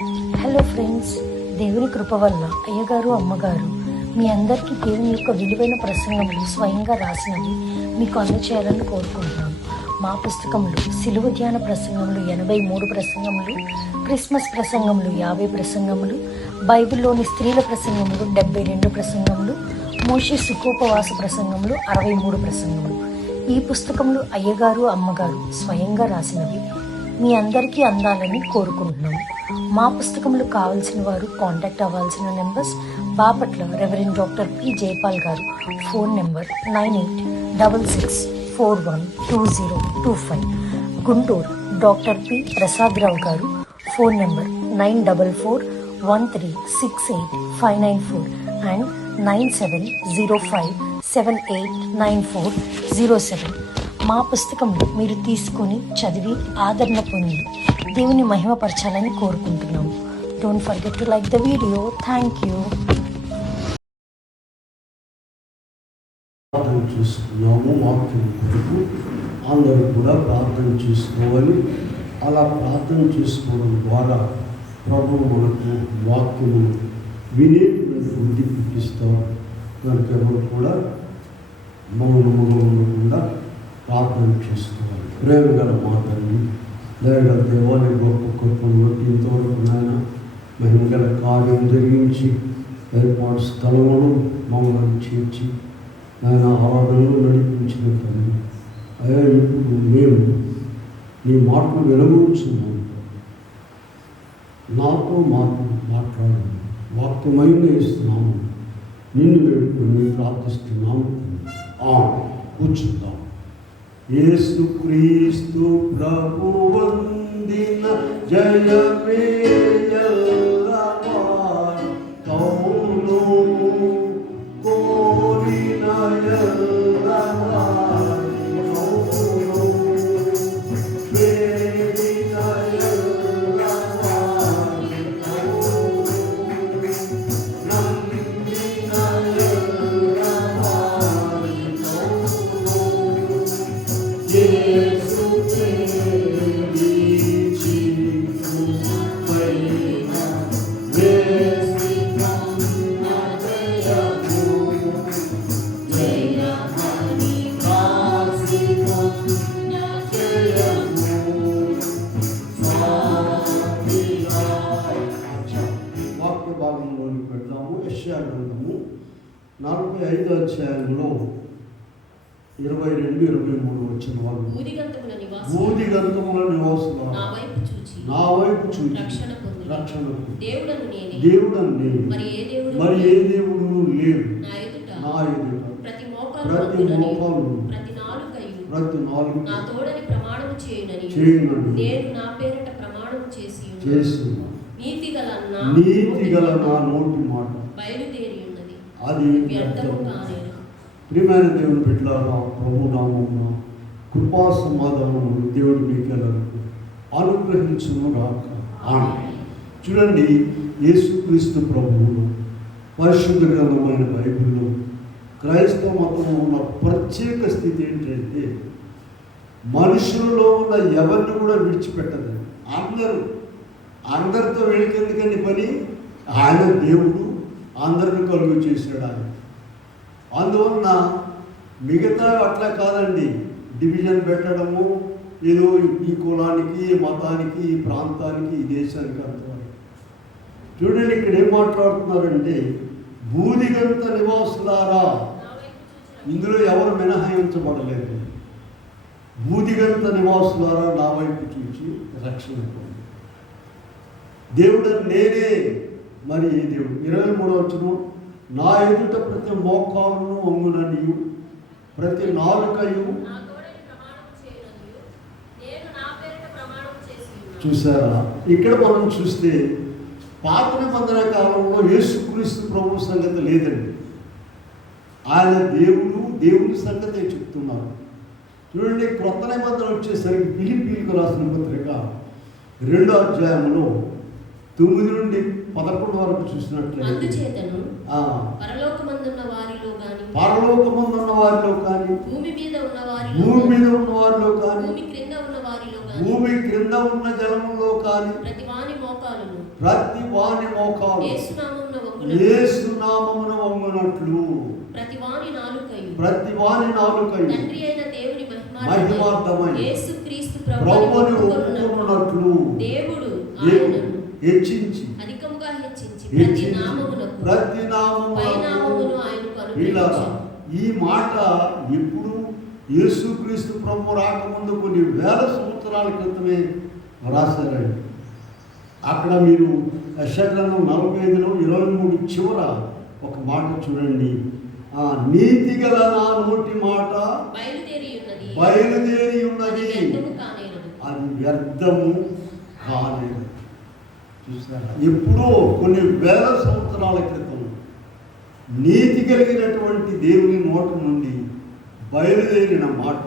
Hello friends, దేవుని కృప వల్ల అయ్యగారు అమ్మగారు మీ అందరికీ దేవుని యొక్క విలువైన ప్రసంగములు స్వయంగా రాసినవి మీకు అందచేయాలని కోరుకుంటున్నాను. మా పుస్తకంలో సిలువ ధ్యాన ప్రసంగములు 83 ప్రసంగములు, క్రిస్మస్ ప్రసంగములు 50 ప్రసంగములు, బైబిల్లోని స్త్రీల ప్రసంగములు 72 ప్రసంగములు, మోషే సుఖోపవాస ప్రసంగములు 63 ప్రసంగములు. ఈ పుస్తకములు అయ్యగారు అమ్మగారు స్వయంగా రాసినవి మీ అందరికీ అందాలని కోరుకుంటున్నాము. మా పుస్తకములు కావాల్సిన వారు కాంటాక్ట్ అవ్వాల్సిన numbers: Bapatla reverend doctor P Jayapal garu, phone number 9866412025. Guntur doctor P Prasad Rao garu, phone number 9441368594 and 9705789407. మా పుస్తకంలో మీరు తీసుకొని చదివి ఆదరణ పొంది దేవుని మహిమపరచాలని కోరుకుంటున్నాము. Don't forget to like the video. Thank you. ప్రార్థన చేసుకున్నాము. వాక్యం కొరకు అందరూ కూడా ప్రార్థన చేసుకోవాలి. అలా ప్రార్థన చేసుకోవడం ద్వారా ప్రభువు మనకు వాక్యము వినేటువంటి బుద్ధి పుట్టిస్తారు. కనుక ఎవరు కూడా మౌనముగా ఉండకుండా ప్రార్థన చేసుకోవాలి. ప్రేమ గల మాటని దయగల దేవాలయ గొప్ప కృపను బట్టి ఇంతవరకు నాయన మహిమగల కార్యం జరిగించి ఏర్పాటు స్థలమును మమ్మల్ని చేర్చి నాయన ఆరాధనలు నడిపించిన తల్లి అయ్యా, ఇప్పుడు మేము నీ మాటలు వెలుగుతున్నాము. నాతో మాట్లాడు, వాక్యమైన ఇస్తున్నాము. నిన్ను వేడుకొని ప్రార్థిస్తున్నాము. కూర్చుందాం. యేసుక్రీస్తు ప్రభు వందిన జయమే ఎల్లవారి కౌను కోరిన ఎల్లవారి కౌను ప్రేమిన ఎల్లవారి కౌను నమ్మిన ఎల్లవారి కౌను యేసు ప్రేమించి పైన వేసికన్న దయము జయమని కాసికన్న జయము సాధిగా. వాక్య భాగంలోకి పెడదాము. యెషయా గ్రంథము 45వ అధ్యాయంలో 22-23 వచ్చిన వాళ్ళు ఊదిగంతముల నివాసులు నా వైపు చూచి రక్షణ దేవుడని మరి ఏ దేవుడు లేడు నా ఎదుట. ప్రతి మోకాలు ప్రతి నాలుగు నా తోడని ప్రమాణము చేయునని నేను నా పేరిట ప్రమాణము చేసి నీతిగల నా నోటి మాట బయలుదేరి ఉన్నది, అది వ్యర్థము కాలేదు. ప్రియమైన దేవుని బిడ్డలారా, ప్రభు నామమున కృపా సమాధానములు దేవుడు మీకెల్లరకు అనుగ్రహించును గాక. ఆమేన్. చూడండి, యేసుక్రీస్తు ప్రభువును పరిశుద్ధ గ్రంథమైన బైబిల్లో క్రైస్తవ మతంలో ఉన్న ప్రత్యేక స్థితి ఏంటంటే మనుషులలో ఉన్న ఎవరిని కూడా విడిచిపెట్టదు. అందరితో వెళికెందుకని పని, ఆయన దేవుడు అందరిని కలుగు చేశాడు. ఆయన అందువలన మిగతా అట్లా కాదండి, డివిజన్ పెట్టడము, ఏదో ఈ కులానికి, ఈ మతానికి, ఈ ప్రాంతానికి, ఈ దేశానికి అంతవరకు. చూడండి, ఇక్కడ ఏం మాట్లాడుతున్నారంటే బూదిగంత నివాసులారా. ఇందులో ఎవరు మినహాయించబడలేదు. బూదిగంత నివాసులారా నా వైపు చూచి రక్షణ పొంది. దేవుడు నేనే, మరి ఏ దేవుడు? 23వ వచనం, నా ఎదుట ప్రతి మోకాలును వంగుననియు ప్రతి నాలుకయు. చూసారా, ఇక్కడ మనం చూస్తే పాత నిబంధన కాలంలో యేసుక్రీస్తు ప్రభు సంగతి లేదండి. ఆయన దేవుని సంగతే చెప్తున్నారు. చూడండి, క్రొత్త నిబంధన వచ్చేసరికి ఫిలిప్పీయులకు రాసిన పత్రిక 2వ అధ్యాయంలో 9-11 వరకు చూసినట్లయితే పరలోకమందున్న వారిలో కానీ భూమి మీద ఉన్న వారిలో కానీ భూమి క్రింద ఉన్న వారిలో భూమి క్రింద ఉన్న జలములో కానీ ప్రతి వాని మోకాలును ప్రతి వాని మోకాలు యేసు నామమున వంగునట్లు ప్రతి వాని నాలుకయు తండ్రి అయిన దేవుని మహిమార్థమై యేసుక్రీస్తు ప్రభువుని ఒప్పుకొనున్నట్లు దేవుడు హెచ్చించి అధికముగా హెచ్చించి ప్రతి నామమునకు పై నామమును ఆయనకు అనుగ్రహించాడు. ఈ మాట ఎప్పుడు యేసుక్రీస్తు ప్రభు రాకముందు కొన్ని వేల సంవత్సరాల క్రితమే రాశారండి. అక్కడ మీరు యెషయా 45లో 23 చివర ఒక మాట చూడండి. నీతి గల నా నోటి మాట బయలుదేరి ఉన్నది, అది వ్యర్థము కాలేదు. చూసారా, ఎప్పుడో కొన్ని వేల సంవత్సరాల క్రితం నీతి కలిగినటువంటి దేవుని నోటి నుండి బయలుదేరిన మాట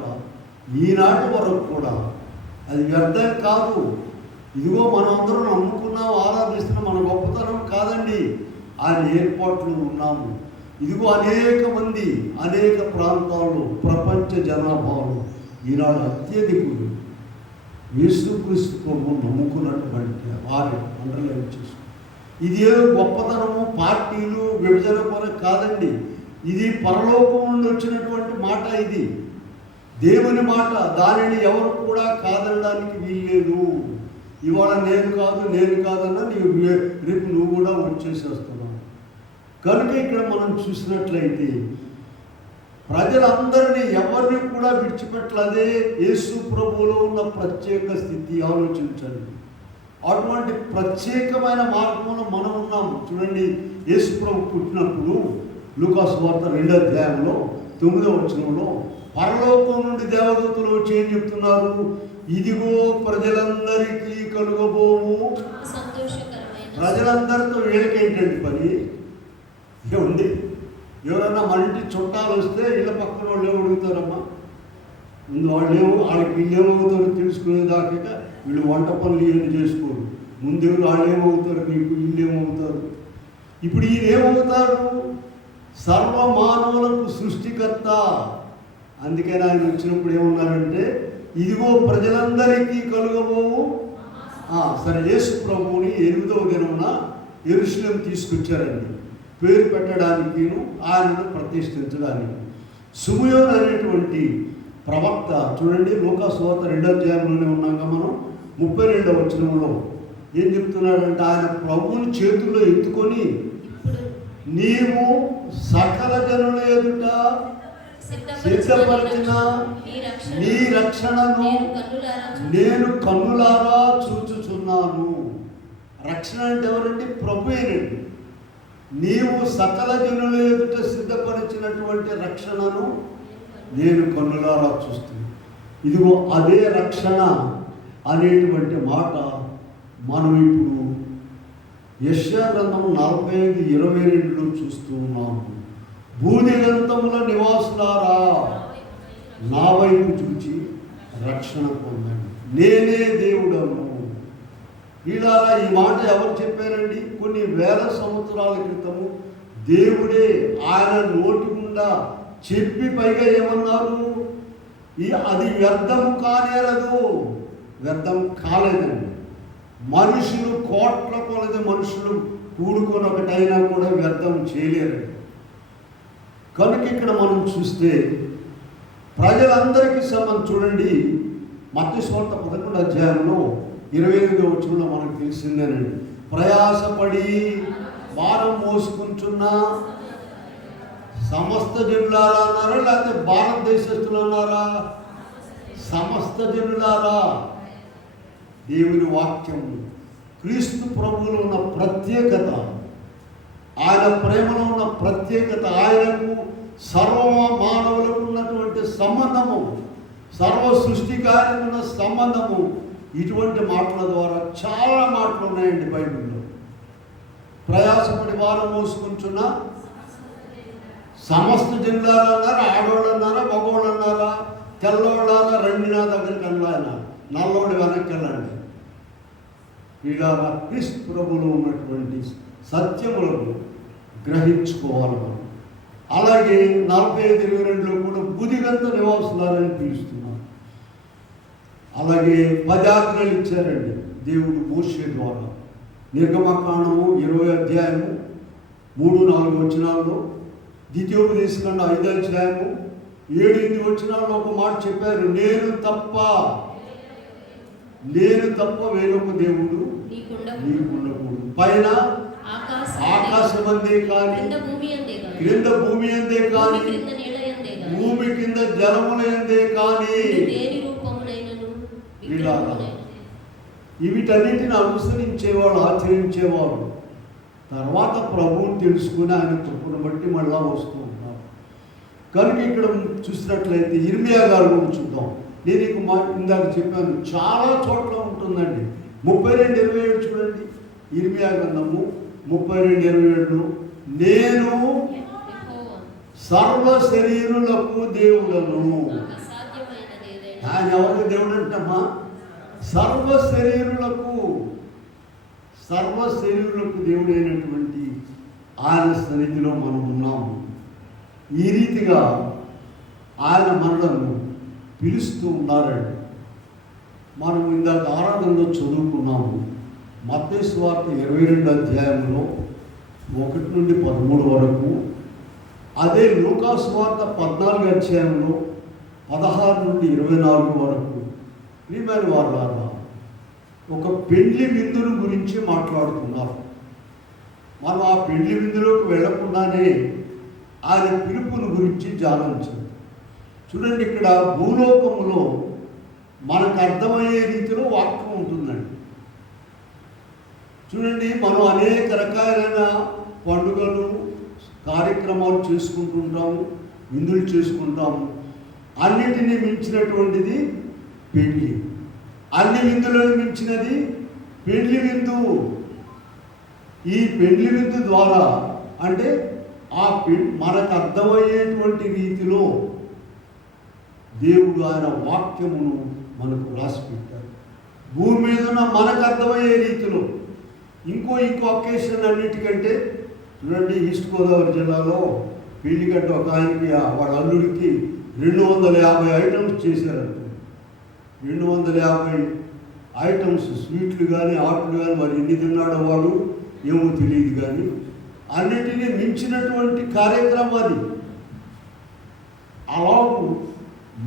ఈనాటి వరకు కూడా అది వ్యర్థం కాదు. ఇదిగో మనం అందరం నమ్ముకున్నాం, ఆరాధిస్తున్నాం, మన గొప్పతనం కాదండి, ఆయన ఏర్పాట్లు ఉన్నాము. ఇదిగో అనేక మంది అనేక ప్రాంతాల్లో ప్రపంచ జనాభాలో ఈనాడు అత్యధికులు యేసుక్రీస్తు ప్రభువు నమ్ముకున్నటువంటి వారి అండర్లైన్ చేసుకో. ఇది ఏదో గొప్పతనము, పార్టీలు, విభజన కొరకు కాదండి. ఇది పరలోకం నుండి వచ్చినటువంటి మాట. ఇది దేవుని మాట. దానిని ఎవరు కూడా కాదనడానికి వీల్లేదు. ఇవాళ నేను కాదన్నా రేపు నువ్వు కూడా వచ్చేసేస్తున్నావు. కనుక ఇక్కడ మనం చూసినట్లయితే ప్రజలందరినీ ఎవరిని కూడా విడిచిపెట్టలదే యేసు ప్రభువులో ఉన్న ప్రత్యేక స్థితి. ఆలోచించండి, అటువంటి ప్రత్యేకమైన మార్గంలో మనం ఉన్నాము. చూడండి, యేసు ప్రభు పుట్టినప్పుడు లూకా సువార్త 2వ అధ్యాయంలో 9వ వచనంలో పరలోకం నుండి దేవదూతలు వచ్చి ఏం చెప్తున్నారు? ఇదిగో ప్రజలందరికీ కలుగబోవు. ప్రజలందరితో వీళ్ళకేంటండి పని? ఏముంది? ఎవరన్నా మన ఇంటి చుట్టాలు వస్తే ఇళ్ళ పక్కన వాళ్ళు ఏమి అడుగుతారమ్మా? ముందు వాళ్ళకి వీళ్ళు ఏమవుతారో తెలుసుకునేదాకా వీళ్ళు వంట పనులు ఏమి చేసుకోరు. ముందు వాళ్ళు ఏమవుతారు, నీకు వీళ్ళు ఏమవుతారు. ఇప్పుడు ఈయన ఏమవుతాడు? సర్వమానవులకు సృష్టికర్త. అందుకని ఆయన వచ్చినప్పుడు ఏమన్నారంటే, ఇదిగో ప్రజలందరికీ కలుగబోవు. సరే, యేసు ప్రభువుని 8వ దినమున యెరూషలేము తీసుకొచ్చారండి, పేరు పెట్టడానికి, ఆయనను ప్రతిష్ఠించడానికి. సిమెయోను అనేటువంటి ప్రవక్త, చూడండి లూకా సువార్త 2వ అధ్యాయంలోనే ఉన్నాగా మనం 32వ వచనంలో ఏం చెప్తున్నాడంటే, ఆయన ప్రభువుని చేతుల్లో ఎత్తుకొని, నీవు సకల జనుల ఎదుట సిద్ధపరిచిన నీ రక్షణను నేను కన్నులారా చూచుచున్నాను. రక్షణ అంటే ఎవరండి? ప్రభువేనండి. నీవు సకల జనుల ఎదుట సిద్ధపరిచినటువంటి రక్షణను నేను కన్నులారా చూస్తున్నాను. ఇదిగో అదే రక్షణ అనేటువంటి మాట మనం ఇప్పుడు యెషయా గ్రంథం 45:22లో చూస్తూ ఉన్నాము. భూదిగంతముల నివాసులారా, నా వైపు చూచి రక్షణ పొందండి, నేనే దేవుడను. వీళ్ళారా, ఈ మాట ఎవరు చెప్పారండి? కొన్ని వేల సంవత్సరాల క్రితము దేవుడే ఆయన నోటి గుండా చెప్పి పైగా ఏమన్నారు? అది వ్యర్థము కానేరదు. వ్యర్థం కాలేదండి. మనుషులు కోట్ల కొలది మనుషులు కూడుకొని ఒకటైనా కూడా వ్యర్థం చేయలేరండి. కనుక ఇక్కడ మనం చూస్తే ప్రజలందరికీ సంబంధం చూడండి, మత్తయి సువార్త 11వ అధ్యాయంలో 28వ వచనంలో మనకు తెలిసిందేనండి. ప్రయాసపడి భారం మోసుకుంటున్న సమస్త జనులారా అన్నారా, లేకపోతే భారతదేశస్తులు అన్నారా? సమస్త జనులారా. దేవుని వాక్యం క్రీస్తు ప్రభువులో ఉన్న ప్రత్యేకత, ఆయన ప్రేమలో ఉన్న ప్రత్యేకత, ఆయనకు సర్వ మానవులకు ఉన్నటువంటి సంబంధము, సర్వ సృష్టికారికి ఉన్న సంబంధము, ఇటువంటి మాటల ద్వారా చాలా మాటలు ఉన్నాయండి బైబిల్లో. ప్రయాసపడి భారం మోసుకుంటున్న సమస్త జనులారా అన్నారా, ఆడవాళ్ళు అన్నారా, మగవాళ్ళు అన్నారా, తెల్లవాళ్ళారా, రండి నా దగ్గరికి అన్నా, నల్లోడు వెనక్కి వెళ్ళండి. ఇలా క్రీస్తు ప్రభువులో ఉన్నటువంటి సత్యములను గ్రహించుకోవాలి మనం. అలాగే 45:22లో కూడా బుదిగంత నివాసులారని పిలుస్తున్నారు. అలాగే 10 ఆజ్ఞలు ఇచ్చారండి దేవుడు మోషే ద్వారా. నిర్గమకాండము 20 అధ్యాయము 3-4 వచనాల్లో, ద్వితీయోపదేశకాండ 5 అధ్యాయము 7-8 వచనాల్లో ఒక మాట చెప్పారు, నేను తప్ప వేరొక దేవుడు నీకు ఉండకూడదు. పైన ఆకాశమందే కానీ, క్రింద భూమి అందే కానీ, భూమి కింద జలముల అందే కానీ, వీటన్నిటిని అనుసరించేవాడు, ఆచరించేవాడు తర్వాత ప్రభువుని తెలుసుకుని ఆయన కృపను బట్టి మళ్ళా వస్తూ ఉంటారు. కనుక ఇక్కడ చూసినట్లయితే ఇర్మియా గారు కూడా చూద్దాం. నేను ఇందాక చెప్పాను చాలా చోట్ల ఉంటుందండి. 32:27 చూడండి, ఇర్మియా గ్రంథము 32:27, నేను సర్వ శరీరులకు దేవుడను. ఆయన ఎవరికి దేవుడు అంటమ్మా? సర్వ శరీరులకు దేవుడైనటువంటి ఆయన సన్నిధిలో మనం ఉన్నాము. ఈ రీతిగా ఆయన మనలను పిలుస్తూ ఉన్నారండి. మనం ఇందాక ఆరాధనలో చదువుకున్నాము. మత్తయి సువార్త 22 అధ్యాయంలో 1-13 వరకు, అదే లూకా సువార్త 14 అధ్యాయంలో 16-24 వరకు. ప్రియమైన వారులారా, ఒక పెళ్లి విందును గురించి మాట్లాడుతున్నారు. మనం ఆ పెళ్లి విందులోకి వెళ్లకుండానే ఆయన పిలుపుని గురించి ధ్యానించాలి. చూడండి, ఇక్కడ భూలోకములో మనకు అర్థమయ్యే రీతిలో వాక్యం ఉంటుందండి. చూడండి, మనం అనేక రకాలైన పండుగలు కార్యక్రమాలు చేసుకుంటుంటాము, విందులు చేసుకుంటాము. అన్నిటినీ మించినటువంటిది పెళ్లి. అన్ని విందులను మించినది పెళ్లి విందు. ఈ పెళ్లి విందు ద్వారా అంటే మనకు అర్థమయ్యేటువంటి రీతిలో దేవుడు ఆయన వాక్యమును మనకు రాసి పెట్టారు. భూమి మీద ఉన్న మనకు అర్థమయ్యే రీతిలో. ఇంకో అకేషన్ అన్నిటికంటే చూడండి, ఈస్ట్ గోదావరి జిల్లాలో పెళ్లిగట్ట ఒక ఆయనకి వాళ్ళ అల్లుడికి 250 ఐటమ్స్ చేశారంట. 250 ఐటమ్స్, స్వీట్లు కానీ ఆటలు కానీ, మరి ఎన్ని తిన్నాడో వాడు ఏమో తెలియదు, కానీ అన్నిటినీ మించినటువంటి కార్యక్రమం అది. అలాగూ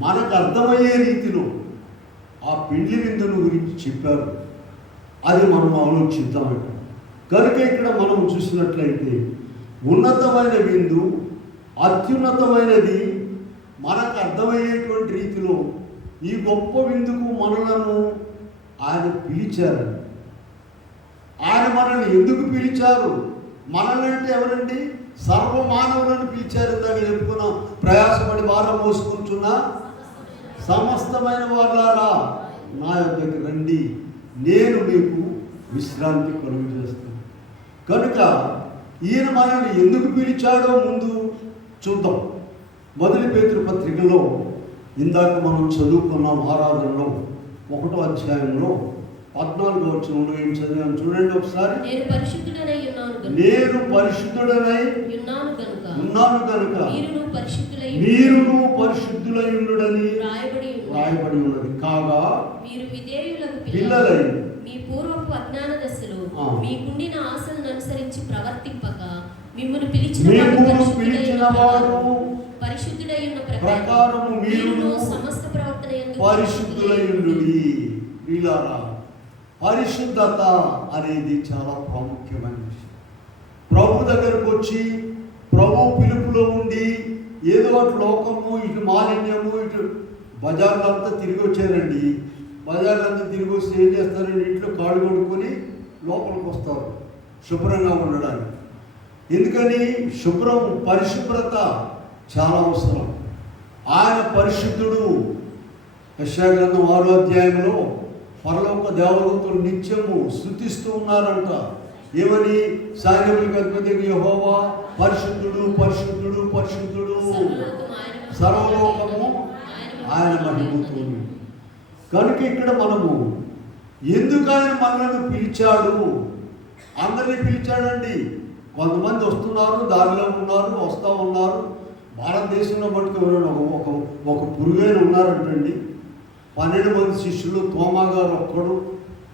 మనకు అర్థమయ్యే రీతిలో ఆ పెళ్లి విందును గురించి చెప్పారు. అది మనం ఆలోచిద్దామంట. కనుక ఇక్కడ మనం చూసినట్లయితే ఉన్నతమైన విందు, అత్యున్నతమైనది, మనకు అర్థమయ్యేటువంటి రీతిలో ఈ గొప్ప విందుకు మనలను ఆయన పిలిచారు. ఆయన మనల్ని ఎందుకు పిలిచారు? మనల్ని అంటే ఎవరండి? సర్వమానవులను పిలిచారు. దాన్ని చెప్పుకున్నాం, ప్రయాసపడి భారం మోసుకుంటున్న సమస్తమైన వారులారా నా యొద్దకు రండి, నేను మీకు విశ్రాంతి కలుగు చేస్తాను. కనుక ఈయన మనల్ని ఎందుకు పిలిచాడో ముందు చూద్దాం. మొదటి పేతురు పత్రికలో ఇందాక మనం చదువుకున్నాం ఆరాధనలో 1వ అధ్యాయంలో 14వ వచనంలో ఏం చదివాను చూడండి ఒకసారి. నేను పరిశుద్ధుడనై ఉన్నాను కనుక మీరును పరిశుద్ధులై ఉండుడని రాయబడి ఉన్నది. కాగా మీరు విధేయులకు పిల్లలై మీ పూర్వపు అజ్ఞాన దశలో మీకుండిన ఆశలను అనుసరించి ప్రవర్తింపక మిమ్మును పిలిచిన వాడు పరిశుద్ధుడై ఉన్న ప్రకారము మీరును సమస్త ప్రవర్తన యందు పరిశుద్ధులై ఉండుడి. వీళ్ళారా, పరిశుద్ధత అనేది చాలా ప్రాముఖ్యమైన విషయం. ప్రభు దగ్గరకు వచ్చి ప్రభు పిలుపులో ఉండి ఏదో అటు లోకము, ఇటు మాలిన్యము, ఇటు బజార్లంతా తిరిగి వచ్చారండి. బజార్లంతా తిరిగి వస్తే ఏం చేస్తారండి? ఇంట్లో కాళ్ళు కొడుకొని లోపలికి వస్తారు శుభ్రంగా ఉండడానికి. ఎందుకని? పరిశుభ్రత చాలా అవసరం. ఆయన పరిశుద్ధుడు. యెషయా గ్రంథం 6వ అధ్యాయంలో పరలోక దేవదూతలు నిత్యము స్తుతిస్తూ ఉన్నారంట. ఏమని? సైన్యములకు అధిపతి యెహోవా పరిశుద్ధుడు, పరిశుద్ధుడు, పరిశుద్ధుడు, సర్వలోకము ఆయన మహిమతో. కనుక ఇక్కడ మనము ఎందుకు ఆయన మనల్ని పిలిచాడు? అందరినీ పిలిచాడండి. కొంతమంది వస్తున్నారు, దారిలో ఉన్నారు, వస్తూ ఉన్నారు. భారతదేశంలో మటుకు ఒక పురుగైన ఉన్నారంటండి. 12 మంది శిష్యులు, తోమా గారు ఒక్కడు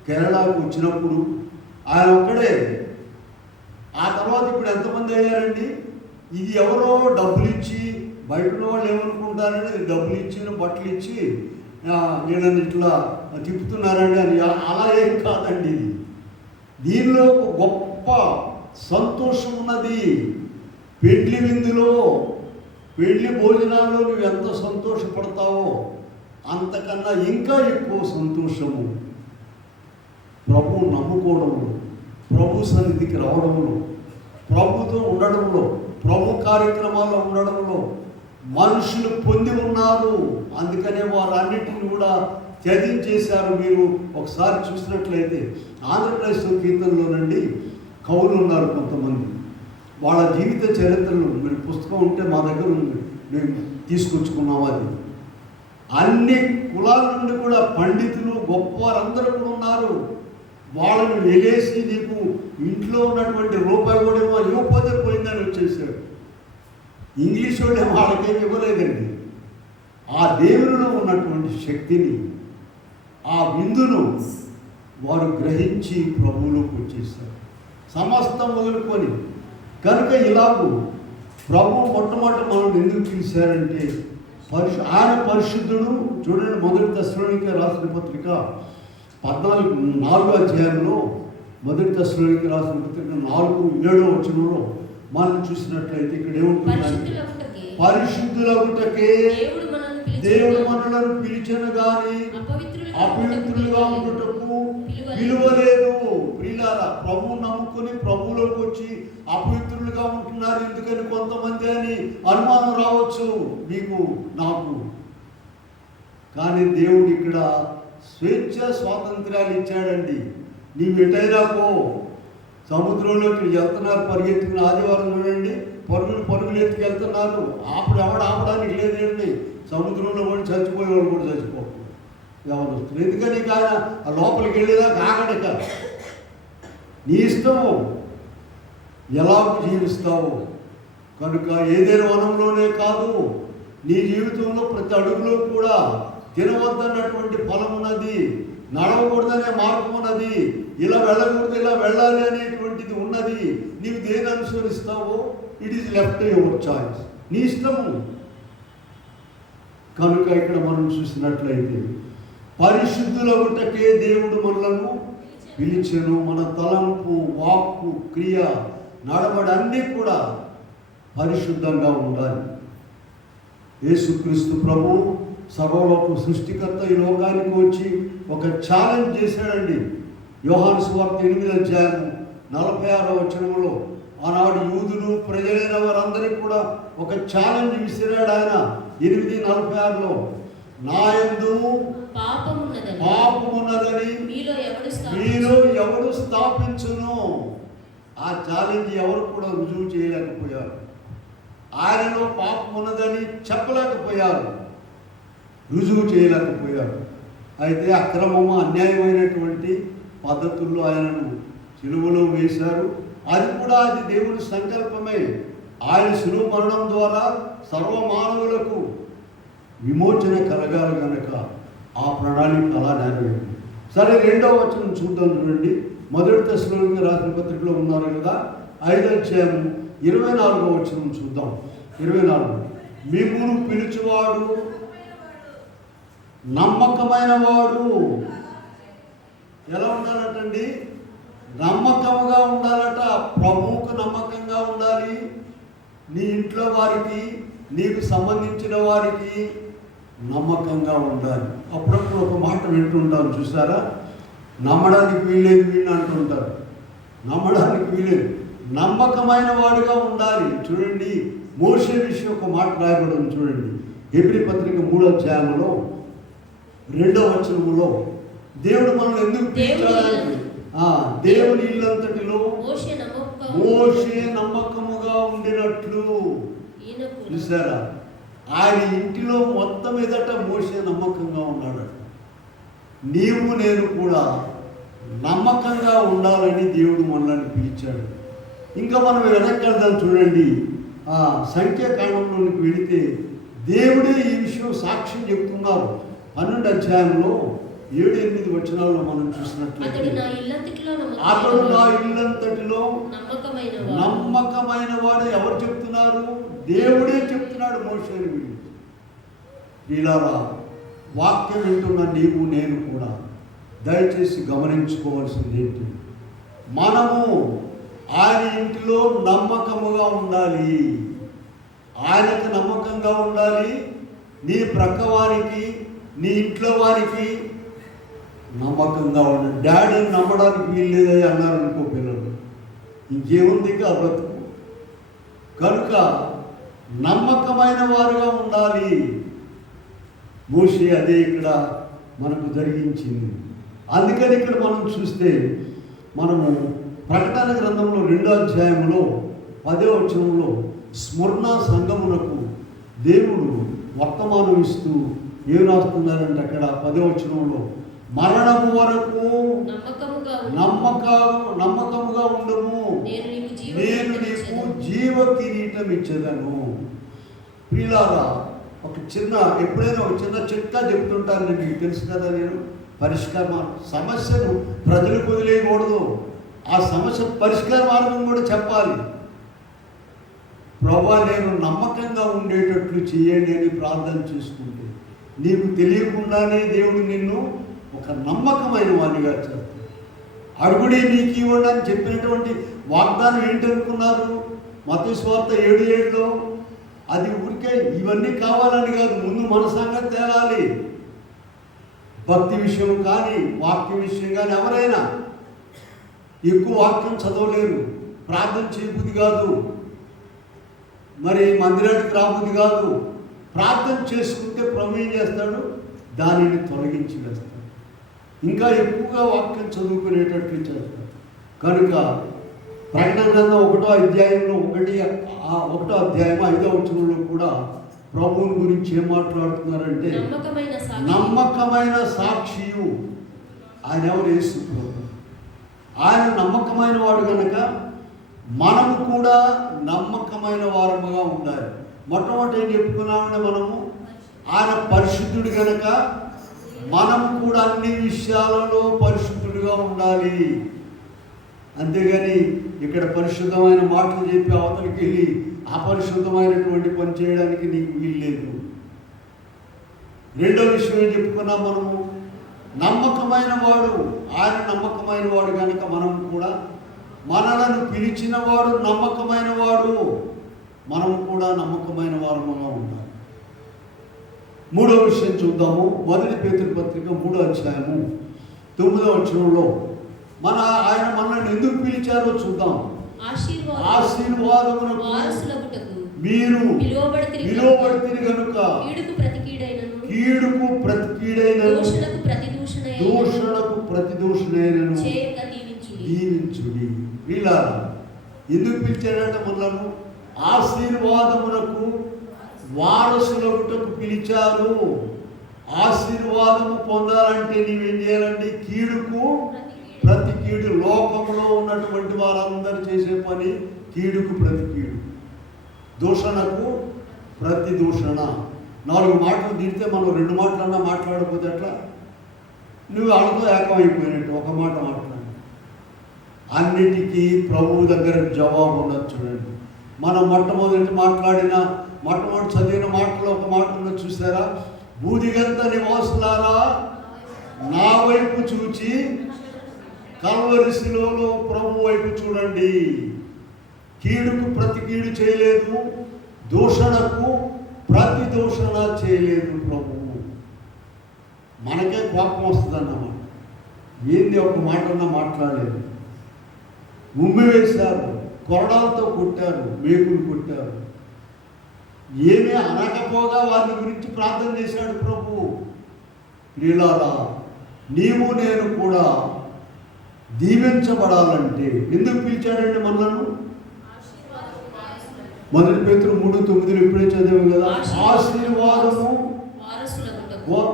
కేరళకు వచ్చినప్పుడు ఆయన ఒక్కడే. ఆ తర్వాత ఇప్పుడు ఎంతమంది అయ్యారండి? ఇది ఎవరో డబ్బులు ఇచ్చి, బయట వాళ్ళు ఏమనుకుంటారంటే ఇది డబ్బులు ఇచ్చిన బట్టలు ఇచ్చి వీళ్ళని ఇట్లా తిప్పుతున్నారండి అని. అలా ఏం కాదండి. దీనిలో ఒక గొప్ప సంతోషం ఉన్నది. పెళ్లి విందులో, పెళ్లి భోజనాల్లో నువ్వు ఎంత సంతోషపడతావో అంతకన్నా ఇంకా ఎక్కువ సంతోషము ప్రభువు నమ్ముకోవడంలో, ప్రభు సన్నిధికి రావడంలో, ప్రభుతో ఉండడంలో, ప్రభు కార్యక్రమాల్లో ఉండడంలో. మనుషులు పొంది ఉన్నారు, అందుకనే వారు అన్నిటిని కూడా త్యజించేశారు. మీరు ఒకసారి చూసినట్లయితే ఆంధ్రప్రదేశ్ కీర్తనలోనండి కవులు ఉన్నారు కొంతమంది. వాళ్ళ జీవిత చరిత్రలు మీరు పుస్తకం ఉంటే మా దగ్గర ఉంది, మేము తీసుకొచ్చుకున్నాం. అది అన్ని కులాల నుండి కూడా పండితులు గొప్పవారందరూ కూడా ఉన్నారు. వాళ్ళని వెలేసి నీకు ఇంట్లో ఉన్నటువంటి రూపాయి కూడా ఇవ్వకపోతే పోయిందని వచ్చేసాడు. ఇంగ్లీష్ వాడే వాళ్ళకేమి ఇవ్వలేదండి. ఆ దేవునిలో ఉన్నటువంటి శక్తిని, ఆ విందును వారు గ్రహించి ప్రభువులోకి వచ్చేసారు, సమస్తం వదులుకొని. కనుక ఇలాగూ ప్రభు మొట్టమొదటి మనం ఎందుకు పిలిచారంటే ఆయన పరిశుద్ధుడు. చూడండి, 1 తెస్సలోనికే రాసిన పత్రిక 4వ అధ్యాయంలో, 1 తెస్సలోనికే రాసిన పత్రిక 4:7 వచనంలో మనం చూసినట్లయితే ఇక్కడ ఏముంటుందంటే పరిశుద్ధులగుటకే దేవుడు మనలను పిలిచెను గాని అపవిత్రులుగా ఉండుటకు పిలువలేదు. ప్రియులారా, ప్రభువు నమ్ముకుని ప్రభువులోకి వచ్చి అపవిత్రులుగా ఉంటున్నారు ఎందుకని కొంతమంది అని అనుమానం రావచ్చు మీకు, నాకు. కానీ దేవుడు ఇక్కడ స్వేచ్ఛ స్వాతంత్ర్యాలు ఇచ్చాడండి. నీవు ఎటైనా పో, సముద్రంలోకి వెళ్తున్నారు పరిగెత్తుకుని, ఆదివారం చూడండి పరుగులు ఎత్తుకు వెళ్తున్నారు. ఆపడానికి లేదండి. సముద్రంలో కూడా చచ్చిపోయేవాళ్ళు కూడా చచ్చిపోకూడదు ఎవరు వస్తుంది. ఎందుకని ఆయన ఆ లోపలికి వెళ్ళేదాకా ఆగడక. నీ ఇష్టము ఎలా జీవిస్తావు. కనుక ఏదైనా వనంలోనే కాదు, నీ జీవితంలో ప్రతి అడుగులో కూడా తినవద్దన్నటువంటి ఫలం ఉన్నది, నడవకూడదనే మార్గం ఉన్నది, ఇలా వెళ్ళకూడదు ఇలా వెళ్ళాలి అనేటువంటిది ఉన్నది. నీవు దేని అనుసరిస్తావో it is left your choice, నీ ఇష్టము. కనుక ఇక్కడ మనం చూసినట్లయితే పరిశుద్ధులగుటకే దేవుడు మనలను పిలిచెను. మన తలంపు, వాక్కు, క్రియ, నడవడి అన్నీ కూడా పరిశుద్ధంగా ఉండాలి. యేసుక్రీస్తు ప్రభు సర్వలోక సృష్టికర్త ఈ లోకానికి వచ్చి ఒక ఛాలెంజ్ చేశాడండి. యోహాను సువార్త 8వ అధ్యాయం 46వ వచనంలో ఆనాడు యూదులు ప్రజలైన వారందరికీ కూడా ఒక ఛాలెంజ్ విసిరాడు ఆయన. 8:46లో నా యందు పాపమున్నదని మీలో ఎవడు స్థాపించును. ఆ ఛాలెంజ్ ఎవరు కూడా రుజువు చేయలేకపోయారు. ఆయనలో పాపం ఉన్నదని చెప్పలేకపోయారు, రుజువు చేయలేకపోయారు. అయితే అక్రమము, అన్యాయమైనటువంటి పద్ధతుల్లో ఆయనను సిలువలో వేశారు. అది దేవుని సంకల్పమే. ఆయన శిలువ మరణం ద్వారా సర్వమానవులకు విమోచన కలగాలి కనుక ఆ ప్రణాళిక అలా నెరవేరింది. సరే, 2వ వచనం చూద్దాం. చూడండి, 1 తెస్సలోనికే రాసిన పత్రికలో ఉన్నారు కదా, 5వ అధ్యాయం 24వ వచనం చూద్దాం. 24 మిమ్మును పిలుచువాడు నమ్మకమైన వాడు. ఎలా ఉండాలటండి? నమ్మకముగా ఉండాలట. ప్రభువుకు నమ్మకంగా ఉండాలి. నీ ఇంట్లో వారికి, నీకు సంబంధించిన వారికి నమ్మకంగా ఉండాలి. అప్పుడప్పుడు ఒక మాట వింటుంటాం చూసారా, నమ్మడానికి వీలేదు వీళ్ళు అంటుంటారు. నమ్మడానికి వీలేదు, నమ్మకమైన వాడుగా ఉండాలి. చూడండి, మోషే విషయం ఒక మాట రాయబడి చూడండి. హెబ్రీ పత్రిక 3వ అధ్యాయంలో 2వ వచనములో దేవుడు మనల్ని ఎందుకు పిలిచాడంటే దేవుని ఇల్లంతటిలో మోషే నమ్మకముగా ఉండినట్లు. చూసారా, ఆయన ఇంటిలో మొత్తం ఎదట మోషే నమ్మకంగా ఉన్నాడు. నీవు నేను కూడా నమ్మకంగా ఉండాలని దేవుడు మనల్ని పిలిచాడు. ఇంకా మనం వెనక్కెళ్దాం. చూడండి, సంఖ్యాకాండంలోనికి వెళితే దేవుడే ఈ విషయం సాక్ష్యం చెప్తున్నారు. 12వ అధ్యాయంలో 7-8 వచనాల్లో మనం అతడు చూసినట్లయితే నా ఇల్లంతటిలో అతడు నా ఇల్లంతటిలో నమ్మకమైన నమ్మకమైన వాడు. ఎవరు చెప్తున్నారు? దేవుడే చెప్తున్నాడు మోషేని గురించి. వీళ్ళారా, వాక్యం వింటున్న నీవు నేను కూడా దయచేసి గమనించుకోవాల్సింది ఏంటి? మనము ఆయన ఇంటిలో నమ్మకముగా ఉండాలి. ఆయనకు నమ్మకంగా ఉండాలి. నీ ప్రక్కవానికి, నీ ఇంట్లో వారికి నమ్మకంగా ఉండాలి. డాడీని నమ్మడానికి వీల్లేదని అన్నారు అనుకో పిల్లలు, ఇంకేముంది ఆ బ్రతుకు. కనుక నమ్మకమైన వారుగా ఉండాలి. మోషే అదే ఇక్కడ మనకు జరిగించింది. అందుకని ఇక్కడ మనం చూస్తే మనము ప్రకటన గ్రంథంలో 2వ అధ్యాయంలో 10వ వచనంలో స్మరణ సంఘమునకు దేవుడు వర్తమానం ఇస్తూ ఏం రాస్తున్నారంటే అక్కడ 10వ వచనంలో మరణము వరకు నమ్మకముగా ఉండము, నేను నీకు జీవ కిరీటం ఇచ్చేదను. ప్రియులారా, ఎప్పుడైనా ఒక చిన్న చిట్కా చెప్తుంటాను, మీకు తెలుసు కదా. నేను పరిష్కార సమస్యను ప్రజలకు వదిలేయకూడదు. ఆ సమస్య పరిష్కార మార్గం కూడా చెప్పాలి. ప్రభువా, నేను నమ్మకంగా ఉండేటట్లు చేయండి అని ప్రార్థన చేసుకుంటే నీకు తెలియకుండానే దేవుడు నిన్ను ఒక నమ్మకమైన వాడిగా చేస్తాడు. అడుగుడే నీకు ఇవ్వండి అని చెప్పినటువంటి వాగ్దానం ఏంటనుకున్నారు? మత్తయి సువార్త 7:7లో అది ఊరికే ఇవన్నీ కావాలని కాదు, ముందు మన సంగతి తేలాలి. భక్తి విషయం కానీ వాక్య విషయం కానీ ఎవరైనా ఎక్కువ వాక్యం చదవలేరు, ప్రార్థన చేయబుద్ధి కాదు, మరి మందిరానికి రాబుద్ధి కాదు. ప్రార్థన చేసుకుంటే ప్రభు ఏం చేస్తాడు? దానిని తొలగించి వేస్తాడు. ఇంకా ఎక్కువగా వాక్యం చదువుకునేటట్లు చేస్తాడు. కనుక ప్రకటన గ్రంథం 1వ అధ్యాయంలో 1వ అధ్యాయం 5వ వచనంలో కూడా ప్రభువుని గురించి ఏం మాట్లాడుతున్నారంటే నమ్మకమైన సాక్షియు. ఆయన ఎవరు? యేసు ప్రభు. ఆయన నమ్మకమైన వాడు కనుక మనము కూడా నమ్మకమైన వారముగా ఉండాలి. మొట్టమొదటి ఏం చెప్పుకున్నామంటే మనము ఆయన పరిశుద్ధుడు కనుక మనము కూడా అన్ని విషయాలలో పరిశుద్ధుడిగా ఉండాలి. అంతేగాని ఇక్కడ పరిశుద్ధమైన మాటలు చెప్పి అవతలికి వెళ్ళి అపరిశుద్ధమైనటువంటి పని చేయడానికి నీకు వీల్లేదు. రెండో విషయం ఏం చెప్పుకున్నాం మనము? నమ్మకమైన వాడు, ఆయన నమ్మకమైన వాడు కనుక మనం కూడా, మనలను పిలిచిన వాడు నమ్మకమైన వాడు, మనం కూడా నమ్మకమైన వారముగా ఉండాలి. మూడో విషయం చూద్దాము. 1 పేతురు పత్రిక 3వ అధ్యాయము 9వ వచనంలో ఆయన మనల్ని ఎందుకు పిలిచారో చూద్దాం. ఆశీర్వాదమునకు మీరు పిలువబడితిరి గనుక కీడుకు ప్రతికీడైనను దూషణకు ప్రతిదూషణైనను దీవించుడి. వీళ్ళారా, ఎందుకు పిలిచారంటే మనలను ఆశీర్వాదమునకు వారసులగుటకు పిలిచారు. ఆశీర్వాదము పొందాలంటే నీవేం చేయాలండి? కీడుకు ప్రతి కీడు. లోకంలో ఉన్నటువంటి వారందరూ చేసే పని కీడుకు ప్రతి కీడు, దూషణకు ప్రతి దూషణ. 4 మాటలు తిడితే మనం 2 మాటలన్నా మాట్లాడకపోతే ఎట్లా? నువ్వు వాళ్ళతో ఏకమైపోయినట్టు ఒక మాట మాట్లాడు. అన్నిటికీ ప్రభువు దగ్గర జవాబు ఉన్నది. చూడండి, మనం మొట్టమొదటి చదివిన మాటలో ఒక మాట ఉన్నది చూసారా? బూదిగంత నివాసులారా, నా వైపు చూచి కల్వరి శిలువలో ప్రభు వైపు చూడండి. కీడుకు ప్రతి కీడు చేయలేదు, దూషణకు ప్రతి దూషణ చేయలేదు ప్రభువు. మనకే కోపం వస్తుంది అన్నమాట. ఏంది ఒక మాటన్నా మాట్లాడలేదు. ఉమ్మి వేశారు, కొరడాలతో కొట్టారు, మేకులు కొట్టారు. ఏమీ అనకపోగా వారి గురించి ప్రార్థన చేశాడు ప్రభు. ప్రియులారా, నీవు నేను కూడా దీవించబడాలంటే ఎందుకు పిలిచాడండి మనలను? 1 పేతురు 3:9 ఇప్పుడే చదివాం కదా. ఆశీర్వాదము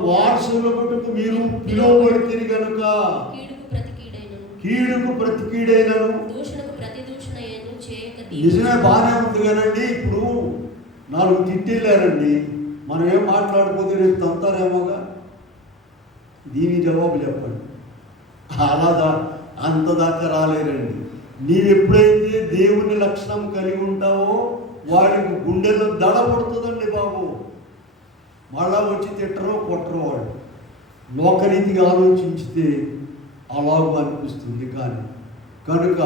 వారసులకు మీరు పిలువబడితిరి గనుక కీడుకు ప్రతి కీడైనను. నిజమే, బాగానే ఉంది కదండి. ఇప్పుడు 4 తిట్టేలేరండి, మనం ఏం మాట్లాడిపోతే రేపు తంతారేమోగా. దీని జవాబు చెప్పండి. అలా అంత దాకా రాలేరండి. నీవు ఎప్పుడైతే దేవుని లక్షణం కలిగి ఉంటావో వాడికి గుండెల్లో దడ పడుతుందండి బాబు. మళ్ళా వచ్చి తిట్టరో కొట్టరు వాడు. లోకరీతిగా ఆలోచించితే అలాగూ అనిపిస్తుంది. కానీ కనుక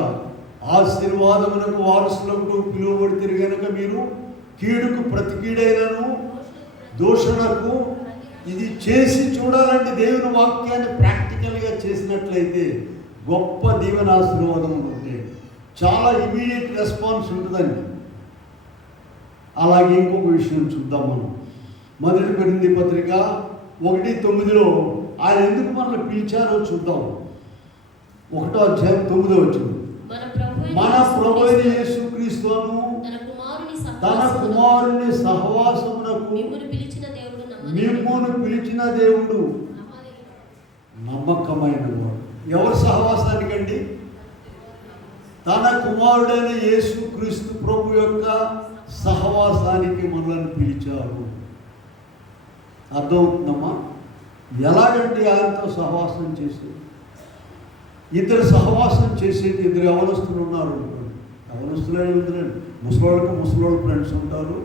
ఆశీర్వాదమునకు వారసులకు పిలువబడితే కనుక మీరు కీడుకు ప్రతి కీడైనను దూషణకు ఇది చేసి చూడాలంటే దేవుని వాక్యాన్ని ప్రాక్టికల్గా చేసినట్లయితే గొప్ప దీవెన ఆశీర్వాదం ఉంటుంది. చాలా ఇమీడియట్ రెస్పాన్స్ ఉంటుందండి. అలాగే ఇంకొక విషయం చూద్దాం మనం. 1 కొరింథీ పత్రిక 1:9 ఆయన ఎందుకు మనల్ని పిలిచారో చూద్దాం. 1వ అధ్యాయం 9వ వచనం. మన ప్రభు అయిన యేసుక్రీస్తును తన కుమారుని సహవాసమునకు మిమ్మును పిలిచిన దేవుడు నమ్మకమైన వాడు. ఎవరి సహవాసానికండి? తన కుమారుడైన యేసుక్రీస్తు ప్రభు యొక్క సహవాసానికి మనల్ని పిలిచారు. అర్థమవుతుందమ్మా? ఎలాగంటే ఆయనతో సహవాసం చేసి ఇద్దరు సహవాసం చేసేది 2 యవనస్తులు ఉన్నారు. యవనస్తులే ఉందండి. ముసలోళ్ళకి ముసలోళ్ళ ఫ్రెండ్స్ ఉంటారు,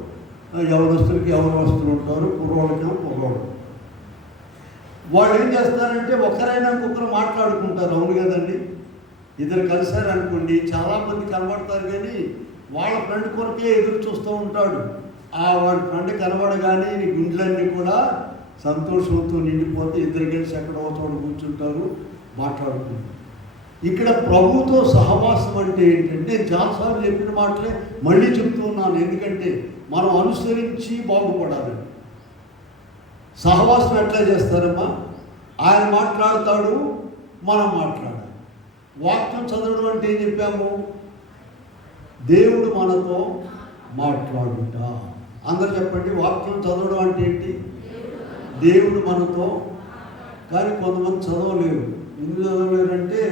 యవనస్తులకి యవనస్తులు ఉంటారు, కుర్రోళ్ళకి కుర్రోళ్ళు. వాళ్ళు ఏం చేస్తారంటే ఒకరైనా ఇంకొకరు మాట్లాడుకుంటారు. అవును కదండి? ఇద్దరు కలిసారు అనుకోండి, చాలామంది కనబడతారు కానీ వాళ్ళ ఫ్రెండ్ కొరకే ఎదురు చూస్తూ ఉంటాడు. వాడి ఫ్రెండ్ కనబడగానే నీ గుండెలన్నీ కూడా సంతోషంతో నిండిపోతే ఇద్దరు కలిసి ఎక్కడో చోట కూర్చుంటారు, మాట్లాడుకుంటారు. ఇక్కడ ప్రభుతో సహవాసం అంటే ఏంటంటే చాలాసార్లు చెప్పిన మాటలే మళ్ళీ చెప్తూ ఉన్నాను. ఎందుకంటే మనం అనుసరించి బాగుపడాలి. సహవాసం ఎట్లా చేస్తారమ్మా? ఆయన మాట్లాడతాడు, మనం మాట్లాడాలి. వాక్యం చదవడం అంటే ఏం చెప్పాము? దేవుడు మనతో మాట్లాడుట. అందరు చెప్పండి, వాక్యం చదవడం అంటే ఏంటి? దేవుడు మనతో. కానీ కొంతమంది చదవలేరు. ఎందుకు చదవలేరంటే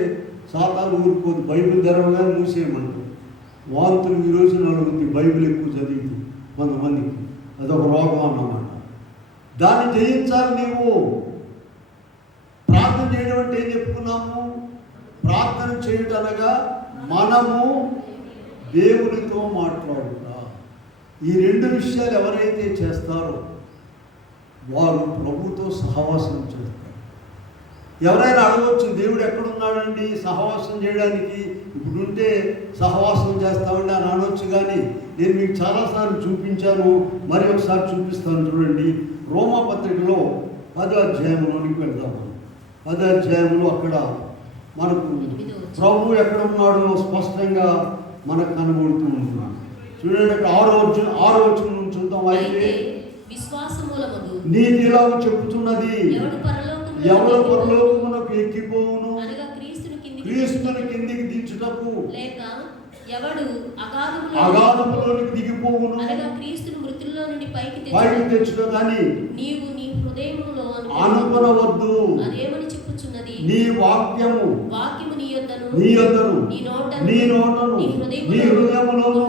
సాతాను ఊరుకోదు. బైబిల్ తెరవగానే మూసేయమంటారు. వాంతులు ఈ రోజు నలుగుతుంది బైబిల్ ఎక్కువ చదివితే కొంతమందికి. అదొక రోగం అన్నమాట. దాన్ని జయించాలి. నీవు ప్రార్థన చేయడం అంటే ఏం చెప్పుకున్నాము? ప్రార్థన చేయటం అనగా మనము దేవునితో మాట్లాడుట. ఈ 2 విషయాలు ఎవరైతే చేస్తారో వారు ప్రభుతో సహవాసం చేస్తారు. ఎవరైనా అడగవచ్చు, దేవుడు ఎక్కడున్నాడండి సహవాసం చేయడానికి? ఇప్పుడుంటే సహవాసం చేస్తామండి అని అనవచ్చు. కానీ నేను మీకు చాలాసార్లు చూపించాను, మరి ఒకసారి చూపిస్తాను చూడండి. రోమా పత్రికలో 10వ అధ్యాయంలోనికి వెళ్దాము. 10వ అధ్యాయంలో అక్కడ మనకు ప్రభు ఎక్కడ ఉన్నాడో స్పష్టంగా మనకు కనబడుతూ ఉంటున్నాడు. చూడండి, అక్కడ 6వ వచనం చూద్దాం. అయితే నీతి ఇలాగ చెప్పుతున్నది, ఎవరు పరలోకమునకు ఎక్కిపోవును, క్రీస్తుని కిందికి దించుటకు, అగాధములోనికి దిగిపోవును, పైకి తెచ్చుట కానీ అనుకొనవద్దు. నీ వాక్యము నీ యొద్దను నీ నోటను నీ హృదయములోను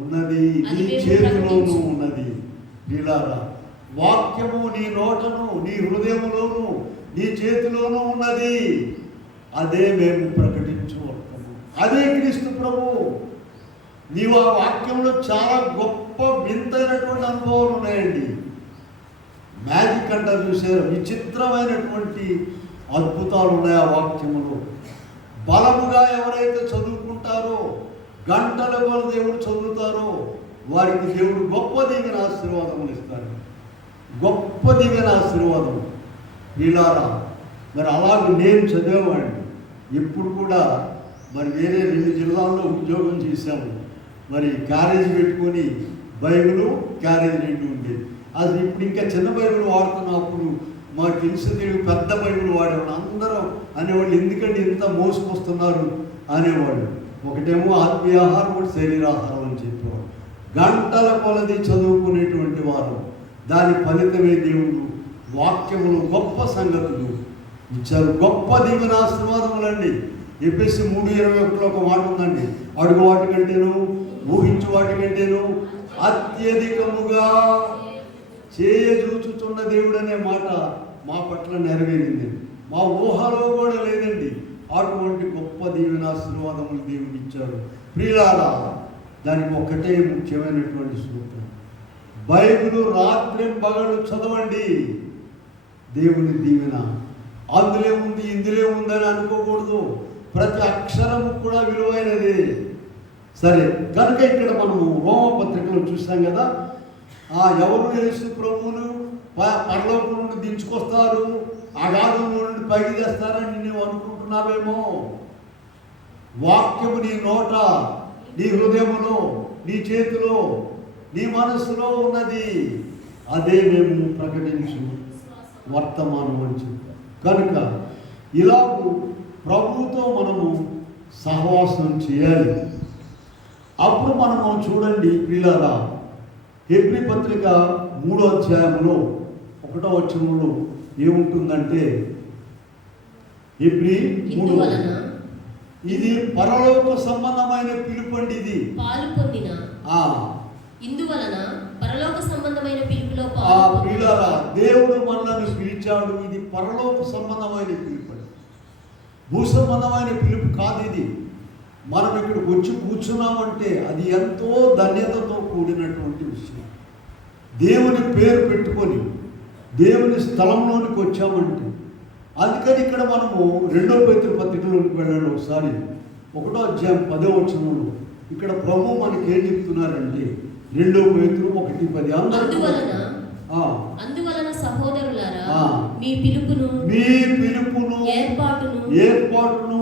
ఉన్నది, నీ చేతిలోనూ ఉన్నది. ఇలారా వాక్యము నీ నోటను నీ హృదయములోను నీ చేతిలోనూ ఉన్నది. అదే మేము ప్రకటించవలము. అదే క్రీస్తు ప్రభు. నీవు ఆ వాక్యంలో చాలా గొప్ప వింతైనటువంటి అనుభవాలు ఉన్నాయండి. మ్యాజిక్ అంటారు చూసారు, విచిత్రమైనటువంటి అద్భుతాలు ఉన్నాయి ఆ వాక్యములో. బలముగా ఎవరైతే చదువుకుంటారో, గంటల కొలది దేవుడు చదువుతారో వారికి దేవుడు గొప్ప దీవెన ఆశీర్వాదములు ఇస్తారు. గొప్ప దీవెన ఆశీర్వాదం. ఇలారా మరి అలాగే నేను చదివేవాడిని. ఇప్పుడు కూడా మరి వేరే 2 జిల్లాల్లో ఉద్యోగం చేశాము. మరి క్యారేజ్ పెట్టుకొని బైబిల్ క్యారేజ్ 2 ఉండేది. అది ఇప్పుడు ఇంకా చిన్న బైబిల్ వాడుతున్నప్పుడు మాకు తెలిసి పెద్ద బైబిల్ వాడేవాళ్ళు. అందరూ అనేవాళ్ళు, ఎందుకంటే ఇంత మోసుకొస్తున్నారు అనేవాళ్ళు. ఒకటేమో ఆత్మీయాహారం, ఒకటి శరీరాహారం అని చెప్పేవాడు. గంటల కొలది చదువుకునేటువంటి వారు. దాని ఫలితమే దేవుడు వాక్యములు గొప్ప సంగతులు ఇచ్చారు. గొప్ప దీవెన ఆశీర్వాదములండి. ఎఫెసీ 3:21 ఒక మాట ఉందండి, అడుగు వాటి కంటేను ఊహించు వాటి కంటేను అత్యధికముగా చేయజూచుచున్న దేవుడు అనే మాట మా పట్ల నెరవేరింది. మా ఊహలో కూడా లేదండి. అటువంటి గొప్ప దీవెనాశీర్వాదములు దేవుడు ఇచ్చాడు. ప్రియులారా, దానికి ఒకటే ముఖ్యమైనటువంటి సూత్రం, బైబిల్ రాత్రింపగలు చదవండి. దేవుని దీవెన అందులో ఉంది ఇందులో ఉందని అనుకోకూడదు. ప్రతి అక్షరము కూడా విలువైనది. సరే, కనుక ఇక్కడ మనము రోమపత్రికలో చూసాం కదా, ఎవరు యేసు ప్రభువును పరలోకం నుండి దించుకొస్తారు, అగాధం నుండి పైకి తెస్తారని నువ్వు అనుకుంటున్నావేమో. వాక్యము నీ నోట, నీ హృదయములో, నీ చేతిలో, నీ మనసులో ఉన్నది. అదే మేము ప్రకటించు వర్తమానం అని చెప్పాం. కనుక ఇలాగూ ప్రభువుతో మనము సహవాసం చేయాలి. అప్పుడు మనము చూడండి ప్రియులారా, హెబ్రీ పత్రిక 3వ అధ్యాయంలో 1వ వచనంలో ఏముంటుందంటే, హెబ్రీ 3, ఇది పరలోక సంబంధమైన పిలుపండి. ఇది పాలు పొందిన ఇందువలన పరలోక సంబంధమైన పిలుపులో ప్రియులారా, దేవుడు మనల్ని పిలిచాడు. ఇది పరలోక సంబంధమైన పిలుపు, భూ సంబంధమైన పిలుపు కాదు. ఇది మనం ఇక్కడికి వచ్చి కూర్చున్నామంటే అది ఎంతో ధన్యతతో కూడినటువంటి విషయం. దేవుని పేరు పెట్టుకొని దేవుని స్థలంలోనికి వచ్చామంటే, అందుకని ఇక్కడ మనము 2వ పేతురు పత్రికలోనికి వెళ్ళండి ఒకసారి. 1వ అధ్యాయం 10వ వచనంలో ఇక్కడ ప్రభు మనకి ఏం చెప్తున్నారంటే, 2వ పేతురు 1:10, అందువలన సహోదరులారా, మీ పిలుపును ఏర్పాటును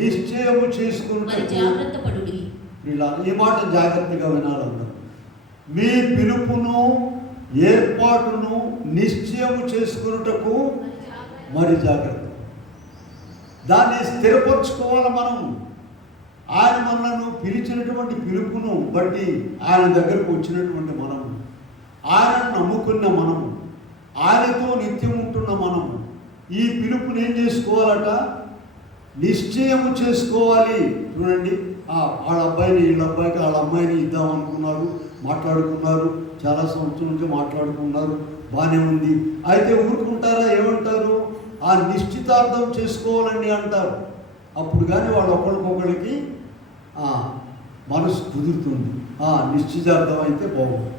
నిశ్చయము చేసుకొనుటకు జాగ్రత్త పడుడి. ఈ మాట జాగ్రత్తగా వినాలన్నారు. మీ పిలుపును ఏర్పాటును నిశ్చయము చేసుకొనుటకు మరి జాగ్రత్త. దాన్ని స్థిరపరచుకోవాలి మనం. ఆయన మనను పిలిచినటువంటి పిలుపును బట్టి ఆయన దగ్గరకు వచ్చినటువంటి మనము, ఆయనను నమ్ముకున్న మనము, ఆయనతో నిత్యం ఉంటున్న మనము ఈ పిలుపుని ఏం చేసుకోవాలట? నిశ్చయము చేసుకోవాలి. చూడండి, వాళ్ళ అబ్బాయిని వీళ్ళ అబ్బాయికి వాళ్ళ అమ్మాయిని ఇద్దాం అనుకున్నారు, మాట్లాడుకున్నారు, చాలా సంవత్సరం నుంచి మాట్లాడుకున్నారు, బాగానే ఉంది. అయితే ఊరుకుంటారా? ఏమంటారు? ఆ నిశ్చితార్థం చేసుకోవాలండి అంటారు. అప్పుడు కానీ వాళ్ళు ఒకరికొకరికి మనసు కుదురుతుంది. నిశ్చితార్థం అయితే బాగుంది.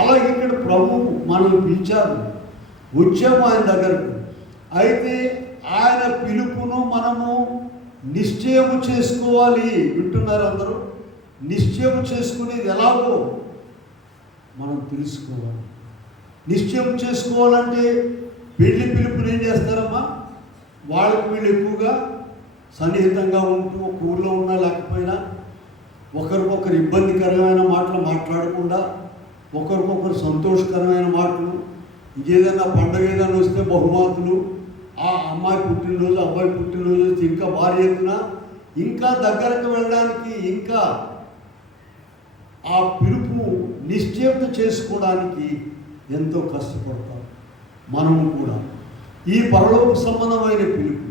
అలాగే ఇక్కడ ప్రభు మనల్ని పిలిచారు, వచ్చాము ఆయన దగ్గరకు. అయితే ఆయన పిలుపును మనము నిశ్చయము చేసుకోవాలి. వింటున్నారు అందరూ? నిశ్చయం చేసుకునేది ఎలాగో మనం తెలుసుకోవాలి. నిశ్చయం చేసుకోవాలంటే పెళ్లి పిలుపుని ఏం చేస్తారమ్మా? వాళ్ళకి వీళ్ళు ఎక్కువగా సన్నిహితంగా ఉంటూ ఒక ఊళ్ళో ఉన్నా లేకపోయినా ఒకరికొకరు ఇబ్బందికరమైన మాటలు మాట్లాడకుండా, ఒకరికొకరు సంతోషకరమైన మాటలు, ఇంకేదైనా పండుగ ఏదైనా వస్తే బహుమతులు, ఆ అమ్మాయి పుట్టినరోజు అబ్బాయి పుట్టినరోజు ఇంకా భారీ ఎత్తున ఇంకా దగ్గరకు వెళ్ళడానికి, ఇంకా ఆ పిలుపు నిశ్చయం చేసుకోవడానికి ఎంతో కష్టపడతాం. మనము కూడా ఈ పరలోక సంబంధమైన పిలుపు,